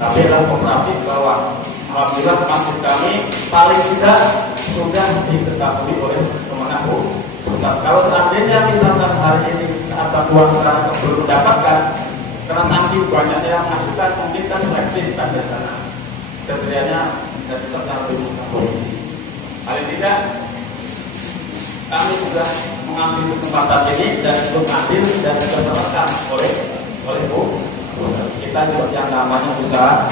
tapi adalah kooperatif bahwa alhamdulillah masjid kami paling tidak sudah diketahui oleh Kemenak pusat. Kalau seandainya misalkan hari ini saat bantuan sekarang belum mendapatkan, karena saking banyaknya yang mengajukan, mungkin kan seleksi kan di sana. Kriterianya dan tetap lebih mengetahui. Paling tidak kami sudah mengambil kesempatan ini dan untuk adil dan dipertemukan oleh kita juga yang namanya usaha,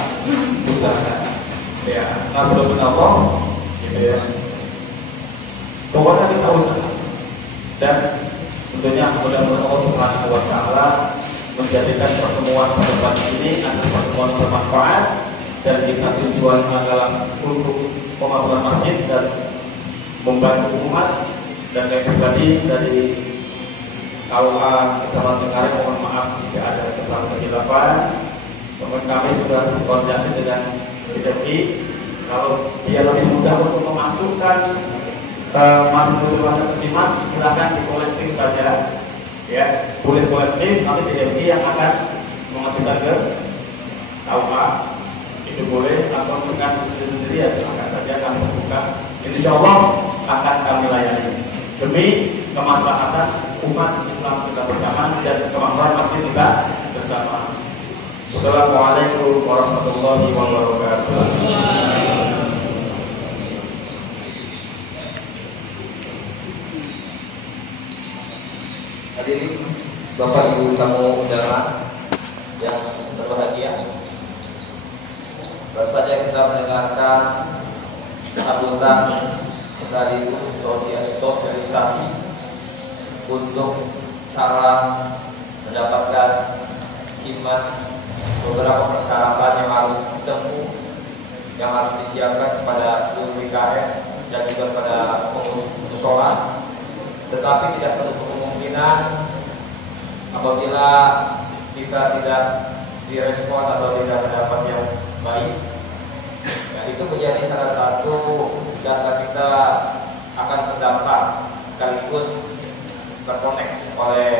ya, kalau Allah, gitu ya. Pokoknya kita usaha dan tentunya mudah-mudahan Allah Subhanahu wa Ta'ala menjadikan pertemuan pada ini adalah pertemuan bermanfaat, dan kita tujuan adalah untuk pembangunan masjid dan membantu umat. Dan saya pribadi dari KUA Kecamatan Cengkareng mohon maaf jika ada kesalahan kehilafan. Kemudian kami sudah berkoordinasi dengan CDI, kalau dia lebih mudah untuk memasukkan mahasiswa ke Sismas, silakan dikolektif saja, ya, boleh kolektif, nanti CDI yang akan mengajukan ke KUA. Itu boleh, atau bukan sendiri ya, silakan saja, kami buka. Insya Allah akan kami layani demi kemaslahatan umat Islam kita bersama dan kemaslahatan masjid kita bersama. Wassalamualaikum warahmatullahi wabarakatuh. Hadirin Bapak Ibu tamu undangan yang berbahagia, baru saja kita mendengarkan sambutan sekaligus sosialisasi untuk cara mendapatkan Sismas, beberapa persyaratan yang harus ditempuh, yang harus disiapkan kepada UMKM dan juga pada pengurus musola. Tetapi tidak tertutup kemungkinan apabila kita tidak direspon atau tidak mendapat yang baik, nah, itu menjadi salah satu data kita akan terdampak sekaligus terkoneksi oleh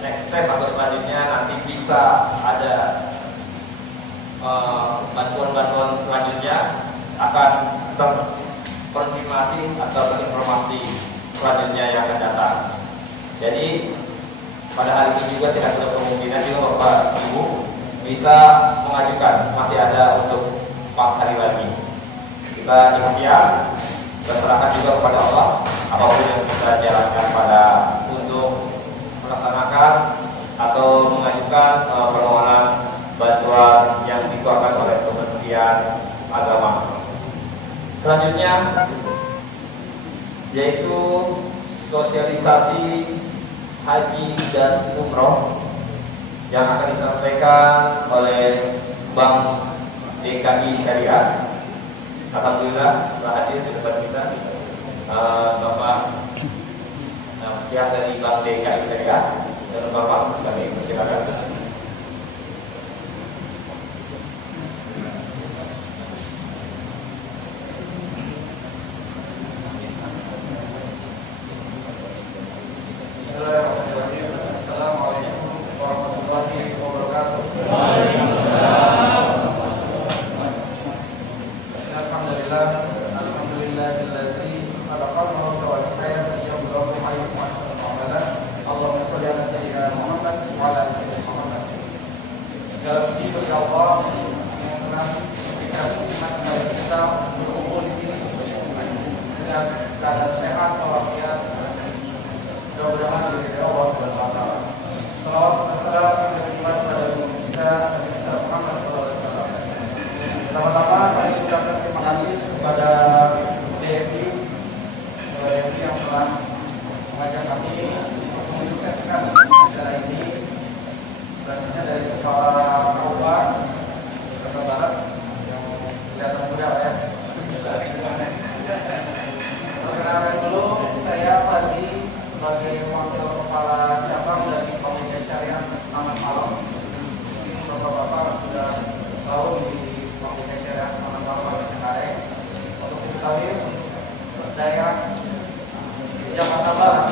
next step atau selanjutnya nanti bisa ada bantuan-bantuan selanjutnya akan terkonfirmasi atau terinformasi selanjutnya yang akan datang. Jadi pada hari ini juga tidak ada kemungkinan juga Bapak Ibu bisa mengajukan, masih ada untuk 4 hari lagi. Kita ikhtiar, berserahkan juga kepada Allah apapun yang kita jalankan pada untuk melaksanakan atau mengajukan permohonan bantuan yang dikeluarkan oleh Kementerian Agama. Selanjutnya yaitu sosialisasi haji dan umroh yang akan disampaikan oleh Bank DKI Syariah. Alhamdulillah telah hadir di depan kita Bapak pihak dari Bank DKI Syariah dan Bapak kami persilakan. Assalamualaikum warahmatullahi wabarakatuh. Alhamdulillahilladzi khalaqal mauta wal hayata liyabluwakum ayyukum ahsanu amala. Allahumma shalli ala sayyidina Muhammad wa ala ali sayyidina Muhammad. Segala puji bagi Allah yang telah memberikan nikmat kepada kita berkumpul di sini dengan keadaan sehat walafiat. Mudah-mudahan dari Allah Subhanahu wa taala. Salawat dan salam kepada Rasul kita Nabi Muhammad sallallahu alaihi wasallam. Pertama-tama kami ucapkan terima kasih kepada DFI yang telah mengajak kami untuk mensukseskan acara ini. Selanjutnya dari Kepala Kabupaten Jakarta Barat yang kelihatan muda ya. Perkenalkan dulu, saya Fadli sebagai Wakil Kepala Cabang dari Komite Syariah Taman Malam. Mungkin bapak-bapak sudah tahu di Komite Syariah Taman Malam Cengkareng. Untuk diketahui daerah Jakarta Barat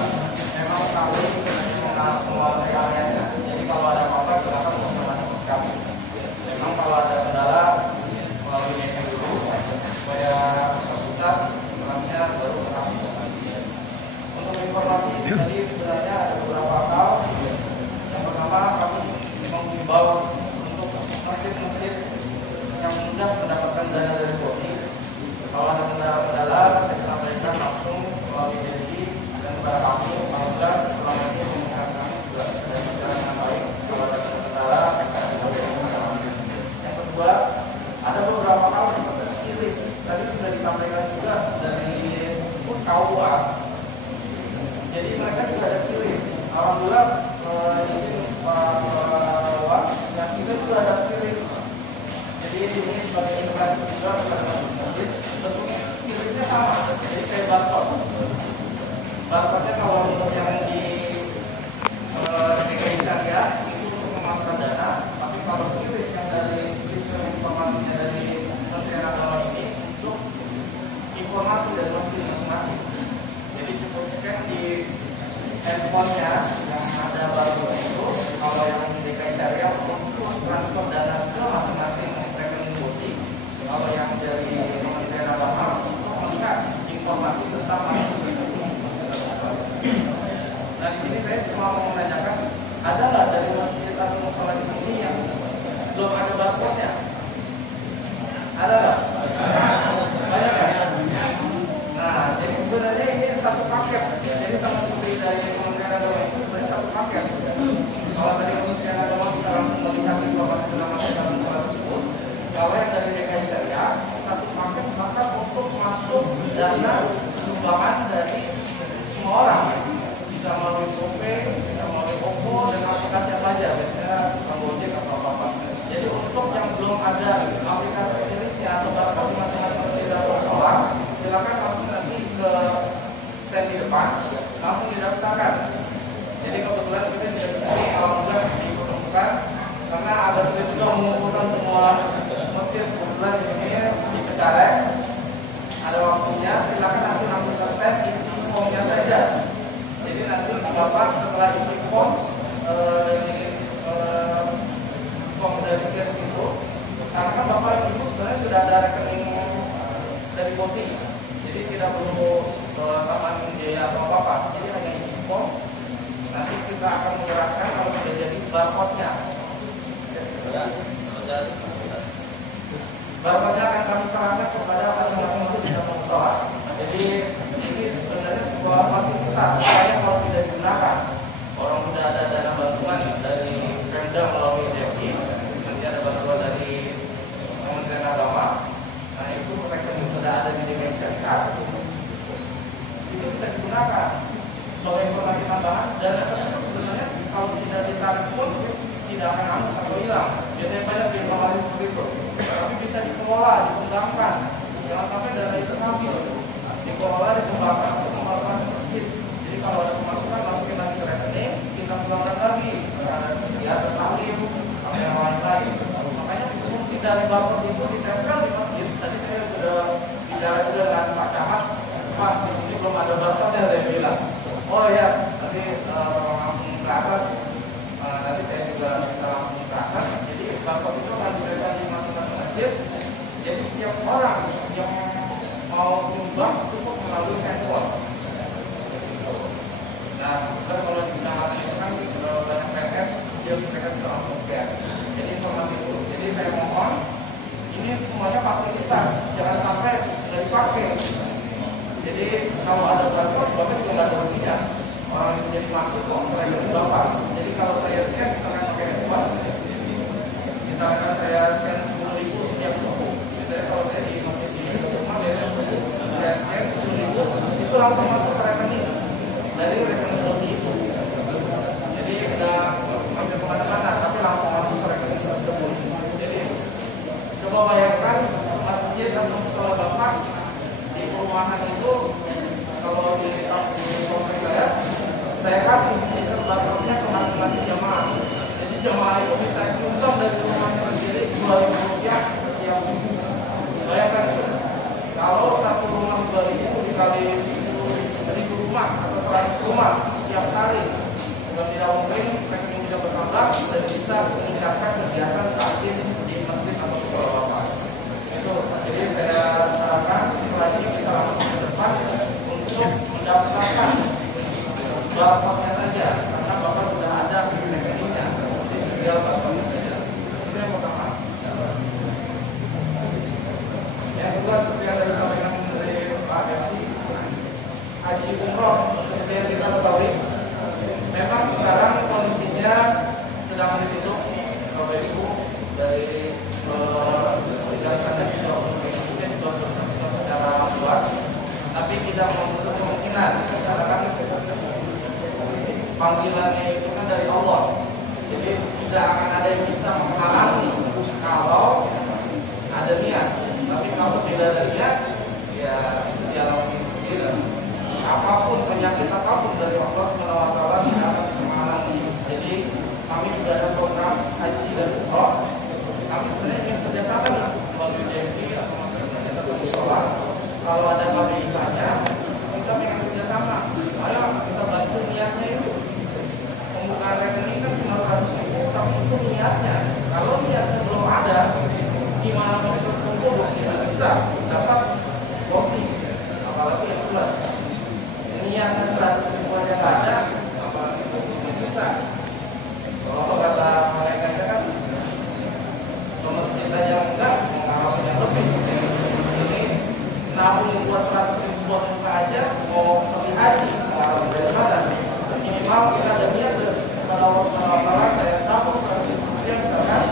memang kami menguasai areanya. Jadi kalau ada apa-apa silakan menghubungi kami. Memang kalau ada kendala melalui media dulu supaya terpusat, setelahnya baru ke kami. Untuk informasi tadi sebenarnya ada beberapa hal. Yang pertama kami mengimbau untuk masjid-masjid yang mudah mendapatkan dana dari BONI. Kalau ada kendala-kendala saya sampaikan langsung melalui DSI dan kepada kami. Alhamdulillah selama ini pemerintahan kami juga sudah berjalan dengan baik. Kalau ada kendala saya sampaikan kepada kami. Yang kedua, ada beberapa hal seperti iris. Tadi sudah disampaikan juga dari KUA. Jadi mereka juga ada kiris. Alhamdulillah ini Pak yang kita juga ada kiris. Jadi ini sebagai informasi juga kepada masjid. Bentuknya kirisnya sama. Jadi kayak barcode. Barcode-nya kalau untuk yang di DKI Syariah itu untuk memasukkan dana. Tapi kalau kiris yang dari sistem informasinya dari Kementerian Agama ini untuk informasi dari masjid masing-masing. Jadi cukup scan di handphonenya yang ada barcode itu. Kalau yang di DKI Syariah untuk transfer dana ke masing-masing rekening BONI. Kalau yang dari Kementerian Agama itu melihat informasi tentang masing-masing. Nah di sini saya cuma mau menanyakan, ada nggak dari masjid atau musola di sini yang belum ada barcode-nya? Ada nggak? Banyak ya? Nah, jadi sebenarnya ini satu paket. Jadi sama seperti dari Kementerian Agama itu sebenarnya satu paket. Kalau dari Kementerian Agama bisa langsung melihat informasi tentang masyarakat musola tersebut. Kalau yang dari DKI Syariah satu paket maka untuk masuk dana sumbangan dari semua orang. Bisa melalui GoPay, bisa melalui OVO dan aplikasi apa aja, biasanya Gojek atau apa-apa. Jadi untuk yang belum ada aplikasi kirisnya atau barcode masing-masing masjid atau musola, silakan langsung nanti ke stand di depan, langsung didaftarkan. Jadi kebetulan kita tidak di sini, alhamdulillah dipertemukan karena agak sulit juga mengumpulkan semua masjid. Kebetulan di sini di Cengkareng ada waktunya, silakan nanti langsung ke stand isi formnya saja. Jadi nanti bapak setelah isi form Karena kan bapak ibu sebenarnya sudah ada rekening dari Boti, jadi tidak perlu tambahin biaya atau apa. Jadi hanya isi form. Nanti kita akan menyerahkan kalau sudah jadi barcode-nya. Barcode-nya akan kami serahkan kepada masing-masing tidak musola. Jadi ini sebenarnya sebuah fasilitas supaya kalau tidak digunakan, orang sudah ada dana bantuan dari Pemda melalui DPI, nanti ada bantuan dari Kementerian Agama. Nah itu rekening sudah ada di DPI Syariat, itu bisa digunakan sebagai informasi tambahan. Dana tersebut sebenarnya kalau tidak ditarik pun tidak akan hangus atau hilang. Biasanya banyak informasi seperti itu, tapi bisa dikelola, dikembangkan. Jangan sampai dana itu habis. Dikelola, dikembangkan untuk pembangunan masjid. Jadi kalau ada pemasukan langsung kita ke rekening, kita keluarkan lagi. Ada kegiatan taklim atau yang lain-lain. Makanya fungsi dari barcode itu ditempel di masjid. Tadi saya sudah bicara juga dengan Pak Camat. Pak, di sini belum ada barcode ya, saya bilang. Oh ya, nanti langsung ke atas. Nanti saya juga minta langsung ke atas. Jadi barcode itu akan diberikan di masing-masing masjid. Jadi setiap orang yang mau nyumbang cukup melalui handphone. Nah, kalau di kecamatan itu kan banyak PNS, dia mereka bisa langsung scan. Jadi informasi itu. Jadi saya mohon, ini semuanya fasilitas, jangan sampai nggak dipakai. Jadi kalau ada barcode, bapak juga nggak ada ruginya. Orang itu jadi masuk kok, mereka itu bapak. Jadi kalau saya scan, misalkan pakai handphone, misalkan saya scan 10.000 setiap subuh. Jadi kalau saya di masjid di rumah, saya scan 10.000, itu langsung masuk ke rekening dari rekening Boti itu. Jadi tidak hampir kemana-mana, tapi langsung masuk ke rekening tersebut. Jadi coba bayangkan masjid atau musola bapak di perumahan itu, kalau di komplek saya kasih stiker barcode-nya ke masing-masing jamaah. Jadi jamaah itu bisa nyumbang dari rumahnya sendiri 2.000 rupiah setiap minggu. Bayangkan itu. Kalau satu rumah 2.000 dikali 1.000 rumah atau 100 rumah setiap hari, dan tidak mungkin rekening bisa bertambah dan bisa meningkatkan kegiatan taklim di masjid atau sekolah bapak. Itu. Jadi saya sarankan lagi bisa langsung ke depan untuk mendaftarkan barcode-nya saja, karena bapak sudah ada rekeningnya. Jadi tinggal barcode-nya saja. Itu yang pertama. Yang kedua, seperti yang tadi disampaikan dari Pak Deputi, haji umroh seperti yang kita ketahui, memang sekarang kondisinya sedang ditutup. Bapak Ibu dari penjelasannya juga untuk Indonesia juga secara luas, tapi tidak menutup kemungkinan karena kan panggilannya itu kan dari Allah. Jadi tidak akan ada yang bisa menghalangi kalau ada niat. Tapi kalau tidak ada niat, ya itu dialami sendiri. Apapun penyakit apapun dari Allah SWT tidak akan menghalangi. Jadi kami juga ada program haji dan umroh. Kami sebenarnya ingin kerjasama nih melalui DMI atau masyarakat atau musola. Kalau ada KPI-nya, kita ingin kerjasama. Ayo kita bantu niatnya itu. Pembukaan rekening kan cuma 100.000, tapi itu niatnya. Kalau niatnya belum ada, gimana mau kita kumpul? Gimana kita dapat closing? Apalagi yang jelas. Niatnya 100.000 aja nggak ada, apalagi 20 juta. Kalau kata malaikatnya kan, kalau kita yang enggak, mau yang lebih. Ini nabung buat 100.000 buat muka aja, mau pergi haji, sekarang dari mana? Minimal kita ada niat kepada Allah SWT, saya tabung 100.000 misalkan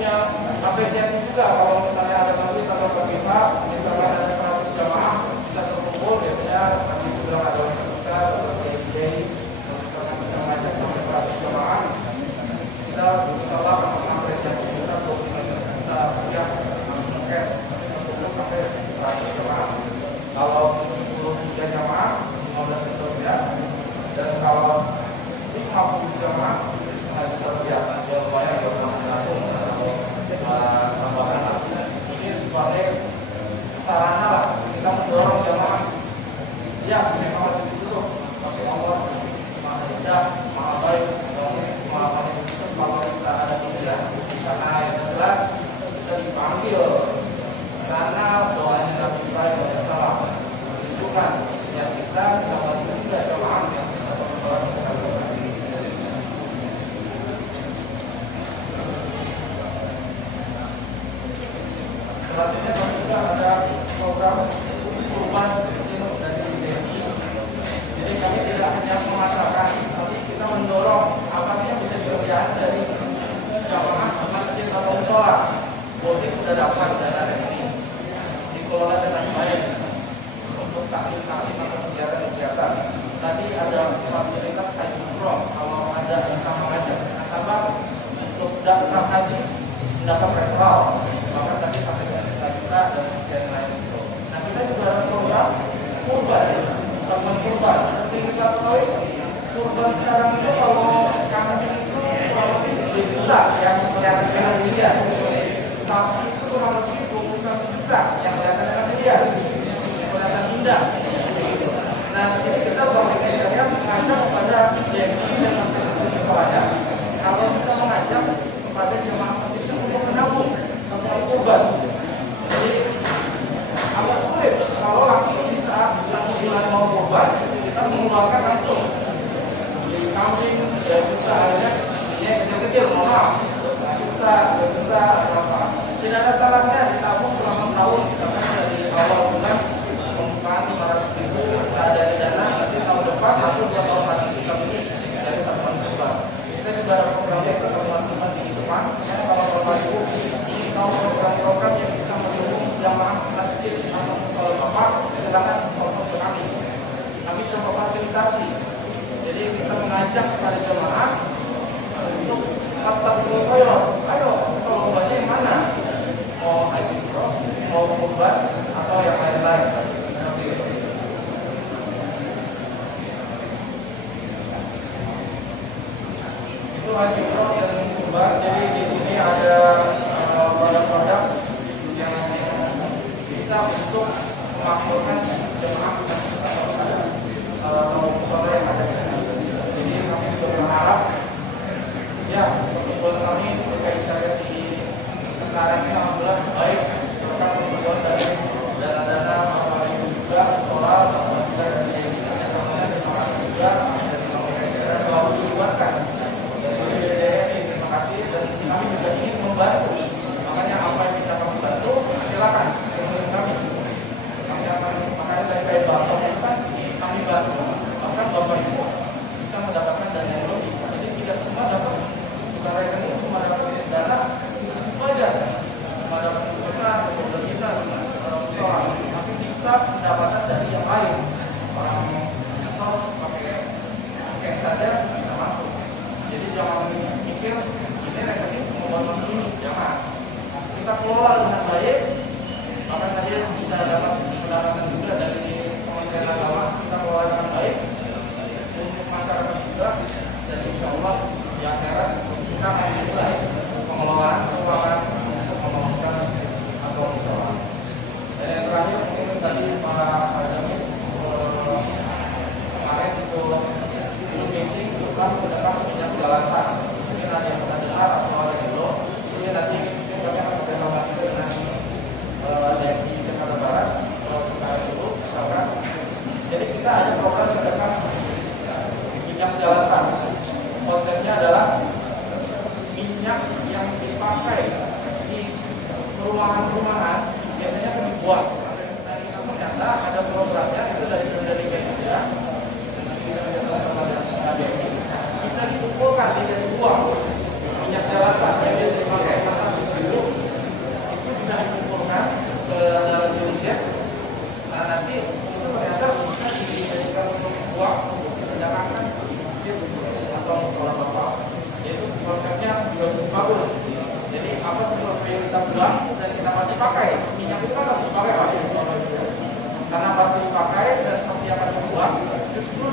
punya apresiasi juga kalau misalnya ada masjid atau pihak, misalnya ada 100 jamaah bisa terkumpul, biasanya kami juga ada besar atau PSJ misalnya bisa mengajak sampai 100 jamaah, kita insyaallah akan mengapresiasi besar untuk kita siap mengkes untuk sampai 100 jamaah. Kalau 73 jamaah 15 juta rupiah, dan kalau 50 jamaah 1 juta rupiah. Ya lumayan ya, tambahan lah. Ini sebagai sarana lah kita mendorong jamaah. Ya, memang harus ditutup, tapi Allah maha indah, maha baik, maha baik. Kalau kita ada pilihan, karena yang jelas kita dipanggil karena doanya Nabi Ibrahim alaihissalam menunjukkan yang kita bantu juga jamaah yang kita berdoa kita berdoa. Selanjutnya kami juga ada program kurban dari BNI. Jadi kami tidak hanya mengatakan, tapi kita mendorong apa sih yang bisa dikerjakan dari jamaah masjid atau musola. Botik sudah dapat dana ini dikelola dengan baik untuk taklim atau kegiatan-kegiatan. Tadi ada fasilitas haji umroh, kalau ada yang sama aja nasabah untuk daftar haji mendapat referral, maka tadi sampai 3 juta dan yang lain itu. Nah, kita juga ada program kurban, teman kurban. Seperti kita tahu, kurban sekarang itu kalau kambing itu kurang lebih 2 juta yang kelihatan miliar. Sapi itu kurang lebih 21 juta yang kelihatan miliar, kelihatan indah. Nah, sini kita saya mengajak kepada BNI dan masyarakat sekolahnya, kalau bisa mengajak kepada jemaah masjid untuk menabung untuk kurban. Jadi agak sulit kalau langsung di saat bulan mau kurban kita mengeluarkan langsung di kambing 2 juta, akhirnya ini kecil-kecil, mohon maaf, 1 juta, 2 juta, berapa. Tidak ada salahnya ditabung selama tahun, misalkan dari awal bulan pembukaan 500.000 seadanya dana, nanti tahun depan atau 2 tahun lagi kita finish dari tabungan kurban. Kita juga ada programnya pertemuan kurban di depan. Kalau Bapak Ibu ingin tahu program-program yang bisa mendukung jamaah masjid atau musola Bapak, silakan kontak ke kami. Kami coba fasilitasi. Jadi kita mengajak kepada jamaah untuk astagfirullah khairan. Ayo, kalau kurbannya yang mana? Mau haji umroh, mau kurban atau yang lain-lain. Itu haji umroh dan kurban. Jadi di sini ada produk-produk yang bisa untuk memakmurkan jemaah atau musola yang ada di sini. Jadi kami juga berharap, ya, buat kami DKI Syariah di sekarang ini alhamdulillah baik, terutama pertemuan dari dana-dana Bapak Ibu juga, musola, dan juga dari DKI, terima kasih juga dari DKI Syariah selalu dilibatkan. Terima kasih, dan kami juga ingin membantu. Makanya apa yang bisa kami bantu, silakan hubungi kami. Kami akan, makanya dari Bapak kan kami bantu, bahkan Bapak Ibu bisa mendapatkan dana yang lebih. Jadi tidak cuma dapat bukan rekening, cuma dapat dana itu aja, cuma dapat kita, musola, tapi bisa mendapatkan dari yang lain. Orang atau pakai scan saja bisa masuk. Jadi jangan mikir ini rekening membuat ini, jangan. Kita kelola dengan baik, maka tadi bisa dapat pendapatan juga dari Kementerian Agama. Kita kelola dengan baik untuk masyarakat juga, dan insya Allah di akhirat kita akan mulai pengelolaan keuangan untuk membangun atau musola. Dan yang terakhir mungkin tadi para hadirin kemarin untuk meeting tentang sedekah minyak jelantah. Mungkin ada yang pernah dengar atau ada yang belum. Jadi nanti mungkin kami akan bekerjasama dengan DKI Jakarta Barat terkait dulu misalkan. Jadi kita ada program sedekah minyak jelantah. Konsepnya adalah minyak yang dipakai di perumahan-perumahan biasanya kan dibuat. Dan kita ternyata ada programnya itu dari Indonesia. Bisa dikumpulkan, tidak dibuang. Minyak jelantah yang biasa dipakai bagus. Jadi apa sesuatu yang kita buang dan kita masih pakai, minyak itu kan harus dipakai Pak. Karena pasti dipakai dan seperti akan dibuang, justru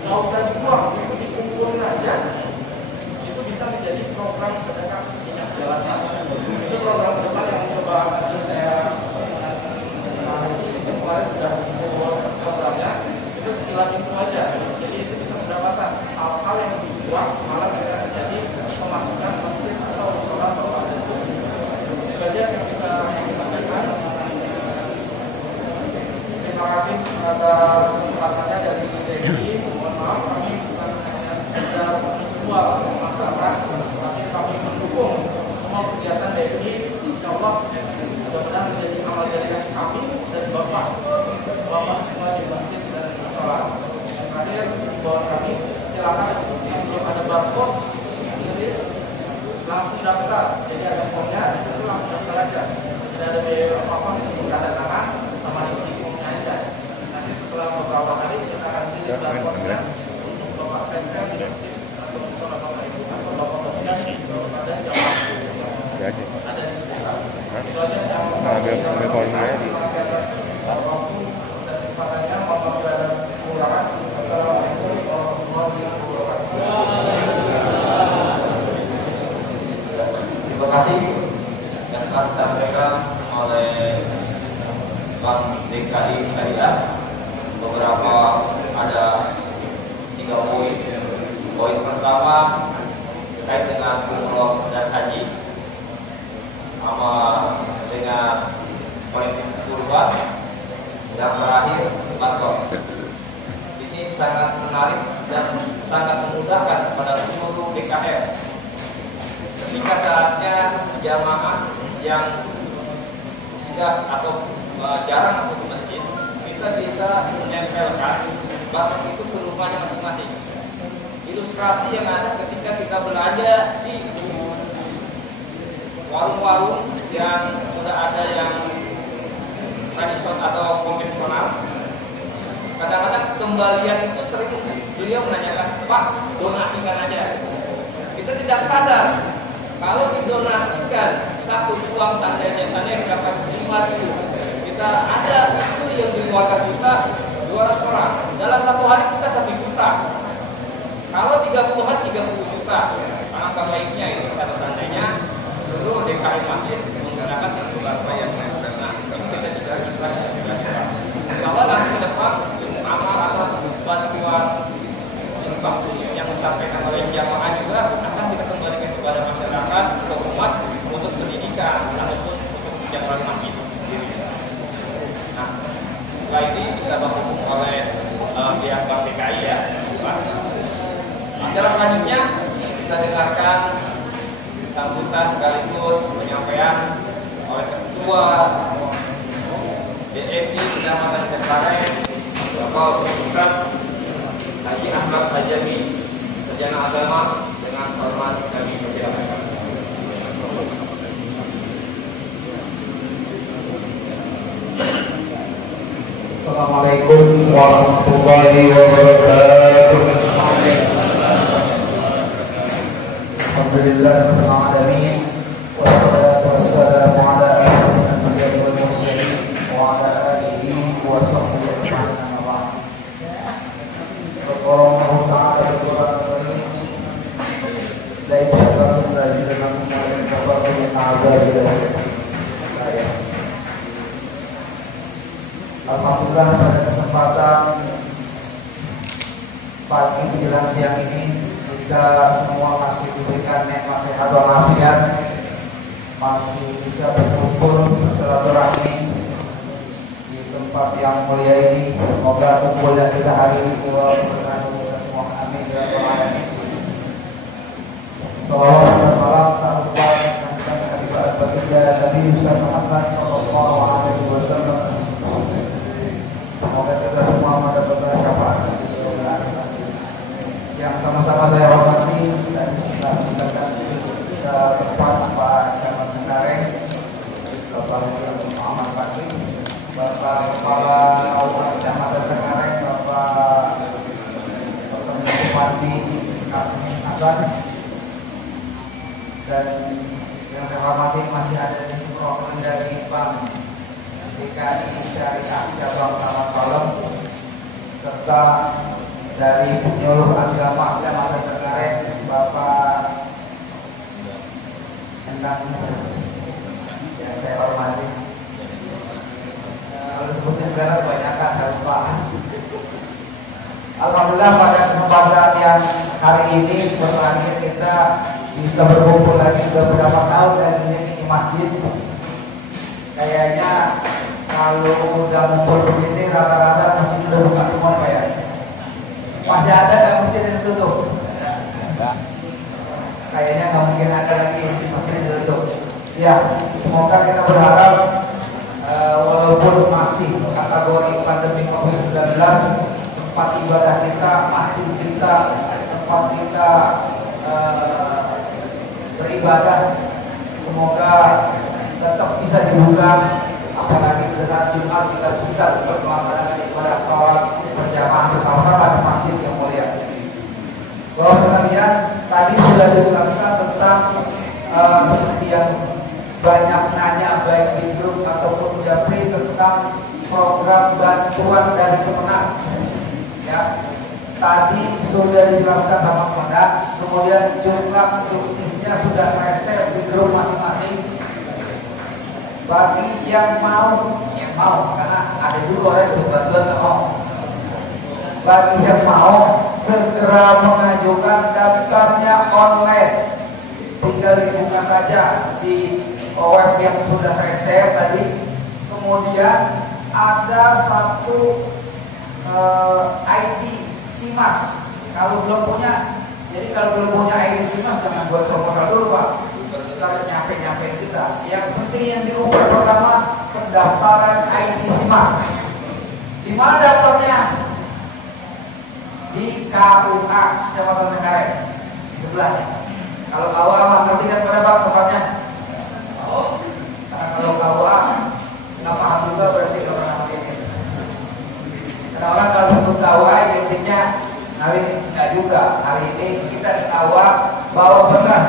nggak usah dibuang, itu dikumpulin aja. Itu bisa menjadi program sedekah minyak jalanan. Itu program ke depan yang coba saya itu kemarin sudah buat programnya. Itu sekilas itu aja. Jadi itu bisa mendapatkan hal-hal yang dibuang malah bisa menjadi pemasukan masjid atau sholat atau ada itu. Itu aja yang bisa saya sampaikan. Terima kasih atas kesempatannya dari DKI. Mohon maaf kami bukan hanya sekedar menjual masyarakat, tapi kami mendukung semua kegiatan DKI. Insya Allah mudah-mudahan menjadi amal jariah kami dan bapak semua di masjid dan sholat. Terakhir buat kami silakan yang belum ada barcode tulis langsung daftar. Jadi ada formnya itu langsung daftar aja. Tidak ada biaya apa-apa untuk tanda tangan sama isi formnya aja. Nanti setelah beberapa hari kita akan kirim barcode-nya untuk bapak PNK di masjid atau untuk bapak ibu atau bapak koordinasi pada jamaah ada di sekitar. Itu aja yang kami koordinasi. Terima kasih atas waktu dan kesempatannya. Mohon berada kekurangan. Assalamualaikum warahmatullahi wabarakatuh. Terima kasih yang telah disampaikan oleh Bank DKI Syariah. Beberapa ada 3 poin. Poin pertama terkait dengan umroh dan haji, sama dengan politik kurban. Yang terakhir batok. Ini sangat menarik dan sangat memudahkan pada seluruh DKM. Ketika saatnya jamaah yang tidak atau jarang masuk ke masjid, kita bisa menempelkan batok itu ke rumahnya masing-masing. Ilustrasi yang ada ketika kita belanja di warung-warung yang sudah ada yang tradisional atau konvensional, kadang-kadang kembalian itu sering beliau menanyakan, Pak, donasikan aja. Kita tidak sadar kalau didonasikan satu uang seandainya dapat 5.000, kita ada itu yang di keluarga kita 200 orang, dalam 1 hari kita 1 juta. Kalau 30 hari 30 juta. Alangkah baiknya itu kata seandainya dulu DKI masjid menggunakan satu barang. Nah, kita juga bisa. Kalau nanti ke depan amal atau bantuan yang disampaikan oleh jamaah juga akan kita kembalikan kepada masyarakat atau umat untuk pendidikan ataupun untuk kegiatan masjid. Nah, setelah ini bisa berhubung oleh pihak Bank DKI ya. Acara selanjutnya kita dengarkan sambutan sekaligus penyampaian oleh Ketua DMI Kecamatan Cengkareng, Bapak Ustaz Haji Ahmad Hajami, Sarjana Agama, dengan hormat kami persilakan. Assalamualaikum warahmatullahi wabarakatuh. Alhamdulillahirabbil alamin. Wassalatu wassalamu ala asyrofil anbiya'i wal mursalin wa ala alihi wa sahbihi ajma'in. Allah Ta'ala berfirman, "La yastaghfiru alladziina kafaru min 'adzabil alim." Alhamdulillah pada kesempatan pagi menjelang siang ini kita semua masih diberikan nikmat sehat walafiat, masih bisa berkumpul bersilaturahmi di tempat yang mulia ini. Semoga kumpulnya kita hari ini berkah kita semua. Amin ya rabbal alamin. Salawat dan salam kepada baginda Nabi Muhammad sallallahu alaihi wasallam. Semoga kita semua mendapatkan syafaatnya di dunia akhirat. Yang sama-sama saya hormati dan kita tempat Pak Camat Cengkareng, Bapak Muhammad Fakih, Bapak Kepala Kecamatan Cengkareng, Bapak Bupati Hasan, dan yang saya hormati masih ada di perwakilan dari Bank DKI Syariah Cabang Taman Palem serta dari penyuluh agama Kecamatan Cengkareng Bapak Endang yang saya hormati. Kalau sebutnya segala kebanyakan harus Pak. Alhamdulillah pada kesempatan yang hari ini terakhir kita bisa berkumpul lagi beberapa tahun dan ini masjid. Kayaknya kalau udah ngumpul begini rata-rata masjid udah buka semua kayak. Masih ada nggak masjid yang tutup? Kayaknya nggak mungkin ada lagi masjid yang tutup. Ya, semoga kita berharap walaupun masih kategori pandemi COVID-19, tempat ibadah kita, masjid kita, tempat kita beribadah, semoga tetap bisa dibuka. Apalagi pada saat Jumat kita bisa untuk melaksanakan ibadah sholat berjamaah bersama-sama di masjid yang mulia. Bapak sekalian, tadi sudah dijelaskan tentang seperti yang banyak nanya baik di grup ataupun japri tentang program bantuan dari Kemenang. Ya, tadi sudah dijelaskan sama Kemenang, kemudian jumlah bisnisnya sudah saya share di grup masing-masing. Bagi yang mau, karena ada juga orang yang bantuan nggak mau. Bagi yang mau, segera mengajukan daftarnya online. Tinggal dibuka saja di web yang sudah saya share tadi. Kemudian ada satu ID SIMAS. Kalau belum punya, jadi kalau belum punya ID SIMAS jangan buat proposal dulu Pak. Kita nyampe kita. Yang penting yang diukur pertama pendaftaran ID SIMAS. Di mana daftarnya? Di KUA Kecamatan Cengkareng sebelahnya. Kalau KUA ngerti kan pada Pak tempatnya? Karena kalau KUA nggak paham juga berarti nggak pernah begini. Karena orang kalau sebut KUA identiknya, nah ini nggak juga. Hari ini kita di KUA bawa berkas.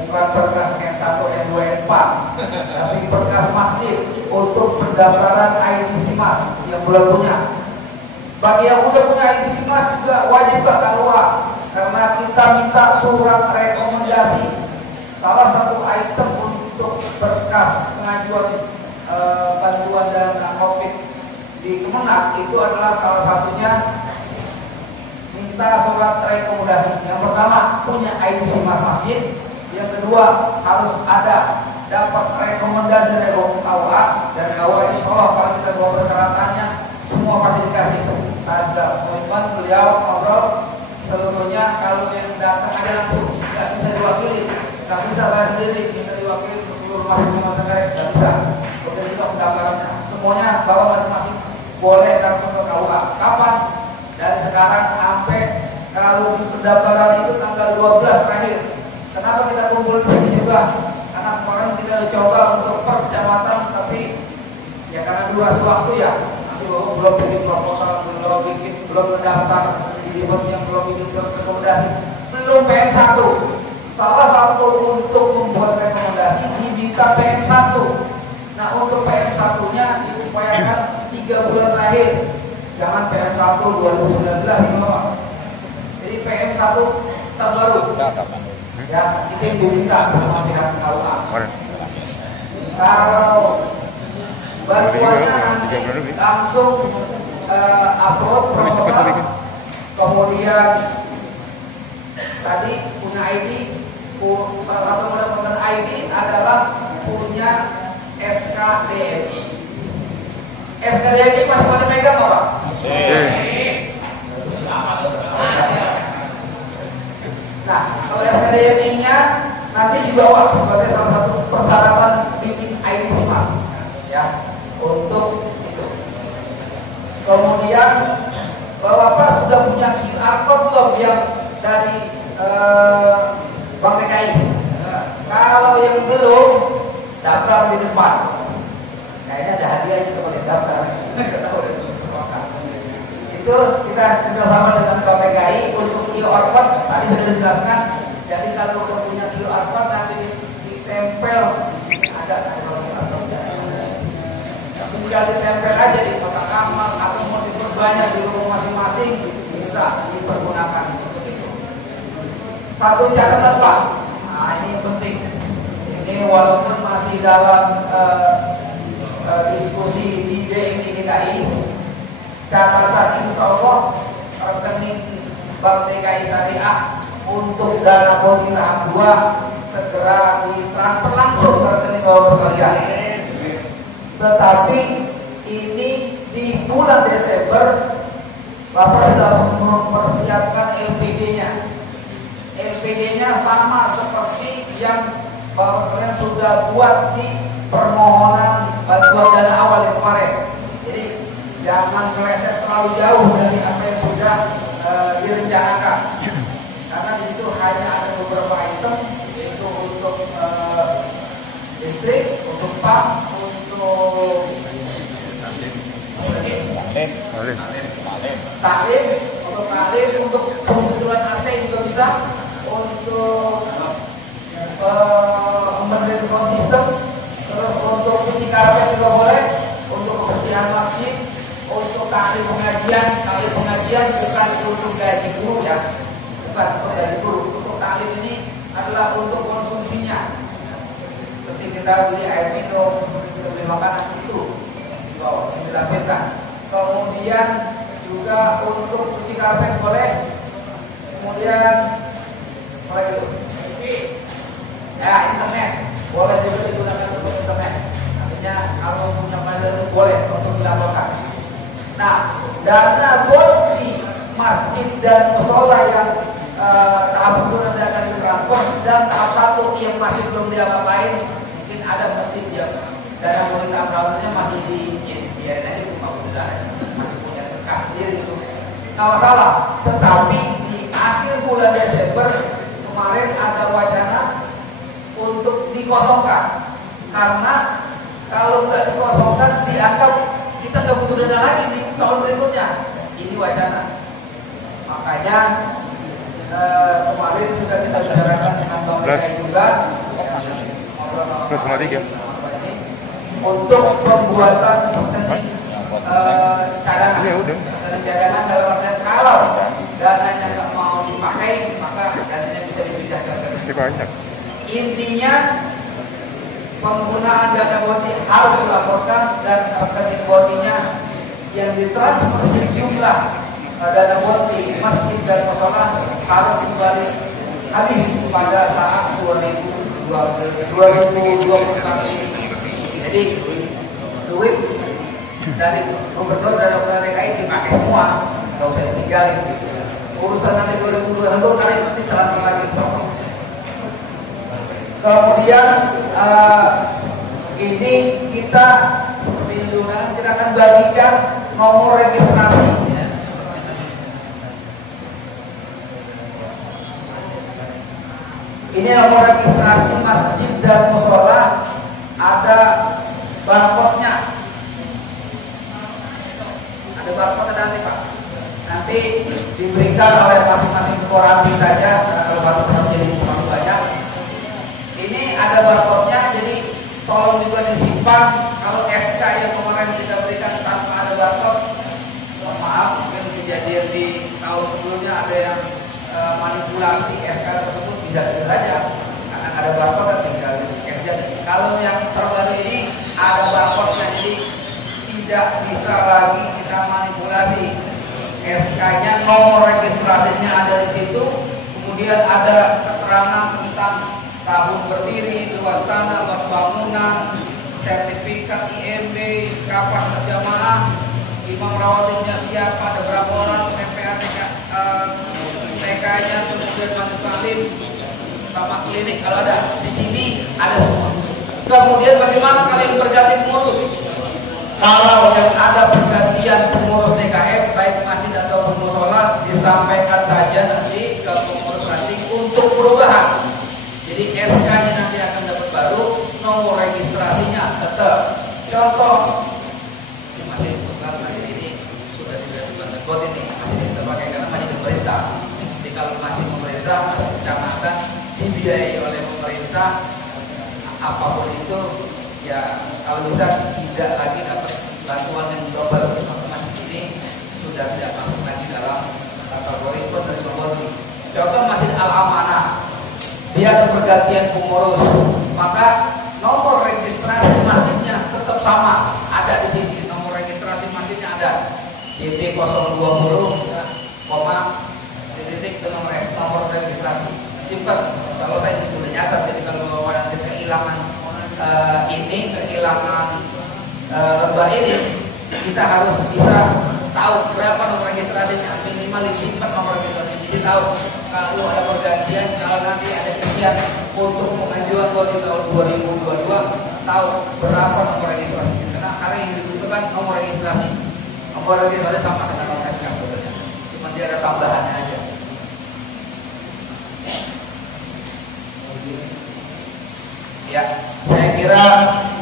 Bukan berkas N1, N2, N4, tapi berkas masjid untuk pendaftaran ID SIMAS yang belum punya. Bagi yang udah punya ID SIMAS juga wajib ke KUA karena kita minta surat rekomendasi. Salah satu item untuk berkas pengajuan bantuan dana COVID di Kemenang itu adalah salah satunya minta surat rekomendasi. Yang pertama punya ID SIMAS masjid. Yang kedua harus ada dapat rekomendasi dari KUA dan KUA insya Allah kalau kita bawa persyaratannya semua pasti dikasih. Ada komitmen beliau ngobrol seluruhnya kalau yang datang aja langsung nggak bisa diwakili, nggak bisa saya sendiri minta diwakili ke seluruh masjid di Cengkareng nggak bisa. Kemudian juga pendaftarannya semuanya bawa masing-masing boleh langsung ke KUA. Kapan? Dari sekarang sampai kalau di pendaftaran itu tanggal 12 terakhir. Kenapa kita kumpul di sini juga? Karena kemarin kita coba untuk per kecamatan, tapi ya karena durasi waktu ya. Nanti belum bikin proposal, belum mendaftar di yang belum bikin rekomendasi, belum PM1. Salah satu untuk membuat rekomendasi diminta PM1. Nah untuk PM1-nya diupayakan 3 bulan terakhir. Jangan PM1 2019 Pak. Jadi PM1 terbaru. Ya, itu yang diminta sama pihak KUA. Kalau bantuannya nanti langsung upload proposal, kemudian tadi punya ID, salah satu mendapatkan ID adalah punya SKDMI. SKDMI masih pada megang Pak? Nah, kalau SKDMI-nya nanti dibawa sebagai salah satu persyaratan bikin ID SIMAS, ya, untuk itu. Kemudian Bapak sudah punya QR code belum yang dari Bank DKI? Kalau yang belum, daftar di depan. Kayaknya ada hadiahnya kalau daftar. Itu kita sama dengan Bank DKI untuk QR code tadi sudah dijelaskan. Jadi kalau udah punya QR code nanti saja di kotak amal atau mau diperbanyak di rumah masing-masing bisa dipergunakan untuk itu. Satu catatan Pak, nah ini penting. Ini walaupun masih dalam diskusi di DMI DKI, catatan insya Allah rekening Bank DKI Syariah untuk dana BOTI tahap 2 segera ditransfer langsung ke rekening Bapak sekalian. Tetapi ini di bulan Desember Bapak sudah mempersiapkan LPG-nya. LPG-nya sama seperti yang Bapak sekalian sudah buat di permohonan bantuan dana awal yang kemarin. Jadi jangan meleset terlalu jauh dari apa yang sudah direncanakan. Karena di situ hanya ada beberapa item, yaitu untuk listrik, untuk pump, untuk taklim, untuk pembetulan AC juga bisa, untuk menerin sound system, terus untuk cuci karpet juga boleh, untuk kebersihan masjid, untuk kali pengajian bukan untuk gaji guru ya, bukan untuk gaji guru. Untuk taklim ini adalah untuk konsumsinya, seperti kita beli air minum, seperti kita beli makanan itu yang dibawa, yang dilampirkan. Kemudian juga untuk cuci karpet boleh, kemudian apa lagi itu? Internet boleh juga digunakan untuk internet. Artinya kalau punya panel boleh untuk dilaporkan. Nah, dana BOTI masjid dan musola yang tahap 2 nanti akan ditransfer dan tahap 1 yang masih belum diapa-apain, mungkin ada masjid yang dana BOTI tahap 1-nya masih biarin aja cuma butuh dana sih, masih punya bekas sendiri gitu. Nggak masalah. Tetapi di akhir bulan Desember kemarin ada wacana untuk dikosongkan, karena kalau nggak dikosongkan dianggap kita nggak butuh dana lagi di tahun berikutnya. Ini wacana. Makanya kemarin sudah kita bicarakan dengan Bank DKI juga untuk pembuatan rekening cadangan. Rekening cadangan dalam artian kalau dananya nggak mau dipakai maka dananya bisa dipindahkan ke rekening. Intinya penggunaan dana BOTI harus dilaporkan dan rekening BOTI-nya yang ditransfer sejumlah dana BOTI masjid dan musola harus kembali habis pada saat 2021 ini. Jadi duit dari gubernur dan Gubernur DKI dipakai semua, nggak usah ditinggalin. Urusan nanti 2021 kali nanti transfer lagi. Kemudian ini kita seperti dulu kita akan bagikan nomor registrasi. Ini nomor registrasi masjid dan musola, ada barcode-nya. Ada barcode nanti Pak. Nanti diberikan oleh masing-masing koranti saja kalau barcode jadi informasi banyak. Ini ada barcode-nya, jadi tolong juga disimpan. Kalau SK yang kemarin kita berikan tanpa ada barcode, mohon maaf, mungkin kejadian di tahun sebelumnya ada yang manipulasi SK tersebut, bisa saja karena ada barcode tinggal di-scan aja. Kalau yang terbaru ini ada barcode-nya, jadi tidak bisa lagi kita manipulasi. SK-nya, nomor registrasinya ada di situ, kemudian ada keterangan tentang tahun berdiri, luas tanah, luas bangunan, sertifikat IMB, kapasitas jamaah, imam rawatibnya siapa, ada berapa orang, TK-nya, kemudian majelis taklim, sama klinik kalau ada. Di sini ada semua. Kemudian bagaimana kalian berganti pengurus? Kalau yang ada pergantian pengurus DKF baik masjid atau musola, disampaikan saja nanti ke pengurus nanti untuk perubahan. Jadi SK-nya nanti akan dapat baru, nomor registrasinya tetap. Contoh, masjid ini sudah tidak dibangun bot ini, masjid kita pakai karena masjid pemerintah. Jadi kalau masjid pemerintah, masjid kecamatan dibiayai oleh pemerintah, apapun itu, ya kalau bisa tidak lagi dapat bantuan yang global untuk masjid ini sudah tidak masuk lagi dalam kategori penerima. Contoh Masjid Al-Amanah, dia ada pergantian pengurus, maka nomor registrasi masjidnya tetap sama, ada di sini. Nomor registrasi masjidnya ada JB 020, titik itu nomor registrasi. Simpan. Kalau saya sudah nyatat, jadi kalau nanti kehilangan lembar ini, kita harus bisa tahu berapa nomor registrasinya, minimal disimpan nomor registrasinya. Jadi tahu kalau ada pergantian, kalau nanti ada isian untuk pengajuan di tahun 2022, tahu berapa nomor registrasinya. Karena hari yang dibutuhkan nomor registrasi. Nomor registrasi sama dengan nomor SK sebetulnya, cuma dia ada tambahannya aja. Ya, saya kira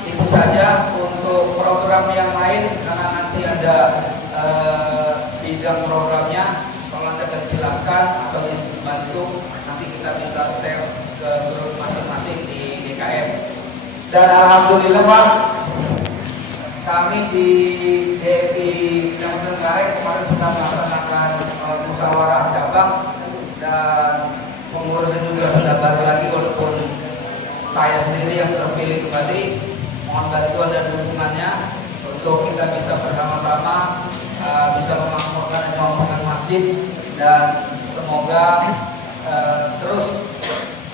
itu saja untuk program yang lain, karena nanti ada bidang programnya, kalau nanti akan dijelaskan atau dibantu, nanti kita bisa share ke grup masing-masing di DKM. Dan alhamdulillah Pak, kami di DPI Kecamatan Kareng kemarin sudah melaksanakan musyawarah cabang, dan pengurusnya juga sudah baru lagi, walaupun saya sendiri yang terpilih kembali. Mohon bantuan dan dukungannya untuk kita bisa bersama-sama bisa memakmurkan dan membangun masjid, dan semoga terus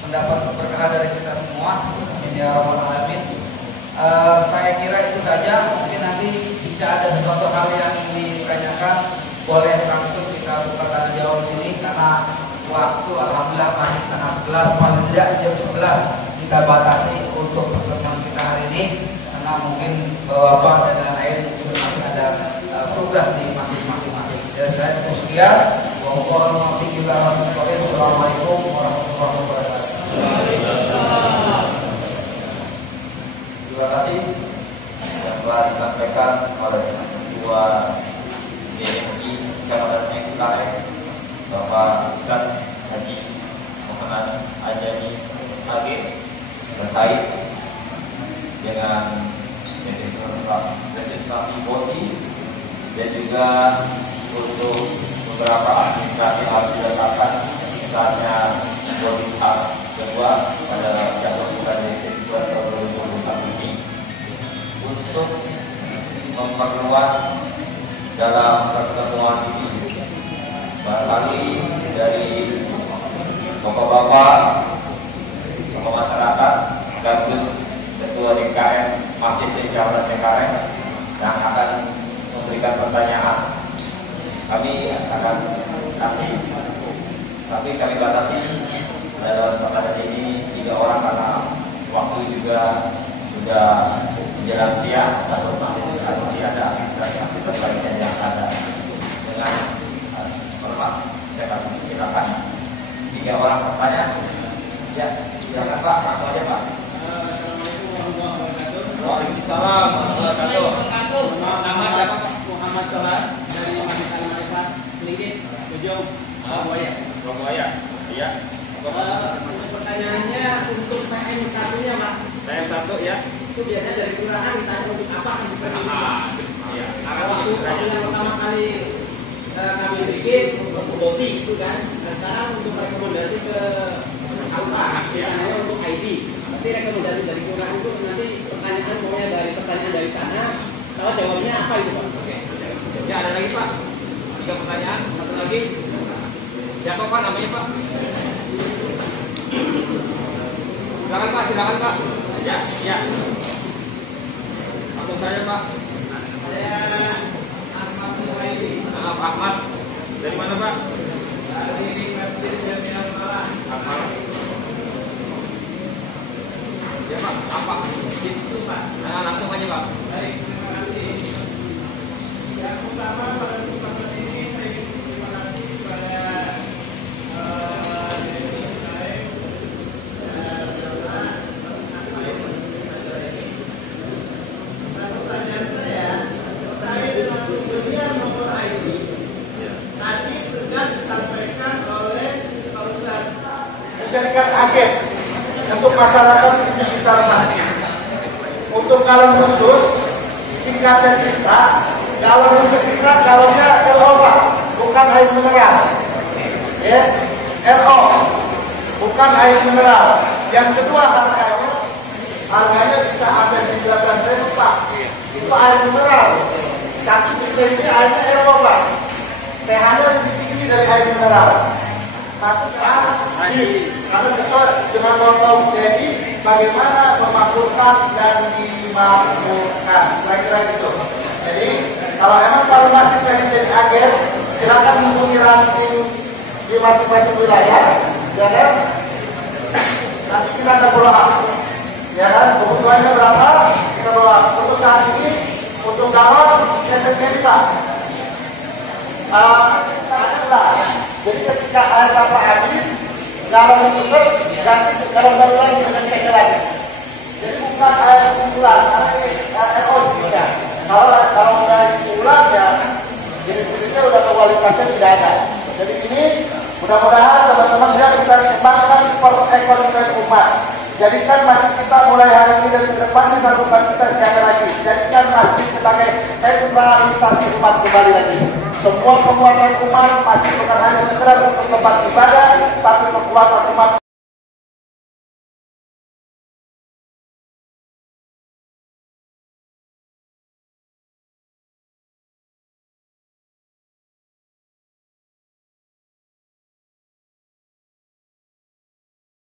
mendapat keberkahan dari kita semua. Amin ya rabbal alamin. Saya kira itu saja. Mungkin nanti jika ada sesuatu hal yang ingin ditanyakan, boleh langsung kita buka tanya jawab di sini, karena waktu alhamdulillah masih setengah 11, paling tidak jam 11 kita batasi untuk pertemuan kita hari ini, karena mungkin Bapak dan lain-lain juga masih ada tugas di masing-masing. Jadi saya cukup sekian. Wassalamualaikum warahmatullahi wabarakatuh. Terima kasih yang telah disampaikan oleh Ketua DMI Kecamatan Kareng, Bapak Ustaz Haji Muhammad Ajani AG, terkait dengan legislasi bodi dan juga untuk beberapa administrasi harus diletakkan, misalnya bodi hak kedua pada jadwal bulan Desember tahun 2021 ini untuk memperluas dalam pertemuan ini. Barangkali dari bapak-bapak, tokoh masyarakat, sekaligus Ketua DKM Masjid Kecamatan Kareng yang akan memberikan pertanyaan, kami akan kasih, tapi kami batasi dalam pertanyaan ini 3 orang karena waktu juga sudah menjelang siang atau masih ada aktivitas lainnya yang ada. Dengan hormat saya akan silakan 3 orang bertanya. Ya, silakan Pak, langsung aja Pak. Waalaikumsalam warahmatullahi wabarakatuh. Nama siapa Pak? Muhammad Tolan dari Majikan Mereka Sedikit Ujung Surabaya. Iya. Untuk pertanyaannya, untuk PM1-nya Pak. PM1 ya. Itu biasanya dari kelurahan ditanya untuk apa akan diberikan. Iya. Waktu yang pertama kali kami bikin untuk boti itu kan. Nah, sekarang untuk rekomendasi ke apa? Misalnya untuk ID. Berarti rekomendasi dari kelurahan itu nanti pertanyaan pokoknya dari pertanyaan dari sana, tahu jawabnya apa itu Pak? Oke. Ya, ada lagi Pak. 3 pertanyaan, satu lagi. Siapa Pak namanya Pak? Silakan Pak. Ya. Langsung saja Pak. Saya Ahmad Suhaili. Ahmad. Dari mana Pak? Dari Masjid Jami'ah Malah. Ahmad. Ya Pak, apa? Itu Pak. Nah, langsung aja Pak. Baik, terima kasih. Yang pertama pada kesempatan ini saya ingin terima kasih kepada pertanyaan saya terkait dengan pemberian nomor ID. Tadi sudah disampaikan oleh Pak Ustaz, dijadikan agen untuk masyarakat di sekitar masjid. Untuk kalau khusus 3 KTP kita, kalau rusak kita galonnya RO Pak, bukan air mineral. Ya, RO, bukan air mineral. Yang kedua harganya bisa ada 19.000 Pak. Itu air mineral. Tapi kita ini airnya RO Pak. pH-nya lebih tinggi dari air mineral. Maka karena kita dengan motong jadi bagaimana memakmurkan dan dimakmurkan, kira-kira gitu. Jadi kalau masih pengen jadi agen, silakan hubungi ranting di masing-masing wilayah, ya kan? Nanti kita akan follow-up, ya kan? Kebutuhannya berapa? Kita follow-up. Untuk saat ini, untuk galon, SMK Pak. Jadi ketika air tanpa habis, galon ditutup, ganti galon baru lagi dengan second lagi. Jadi bukan air kumpulan, karena ini RO juga. Kalau air kumpulan ya jenis-jenisnya udah kualitasnya tidak ada. Jadi ini mudah-mudahan teman-teman ya kita kembangkan perekonomian umat. Jadikan masjid kita mulai hari ini dan ke depan dilakukan kita siapa lagi. Jadikan masjid sebagai sentralisasi umat kembali lagi. Semua penguatan umat masih bukan hanya sekedar untuk tempat ibadah, tapi penguatan umat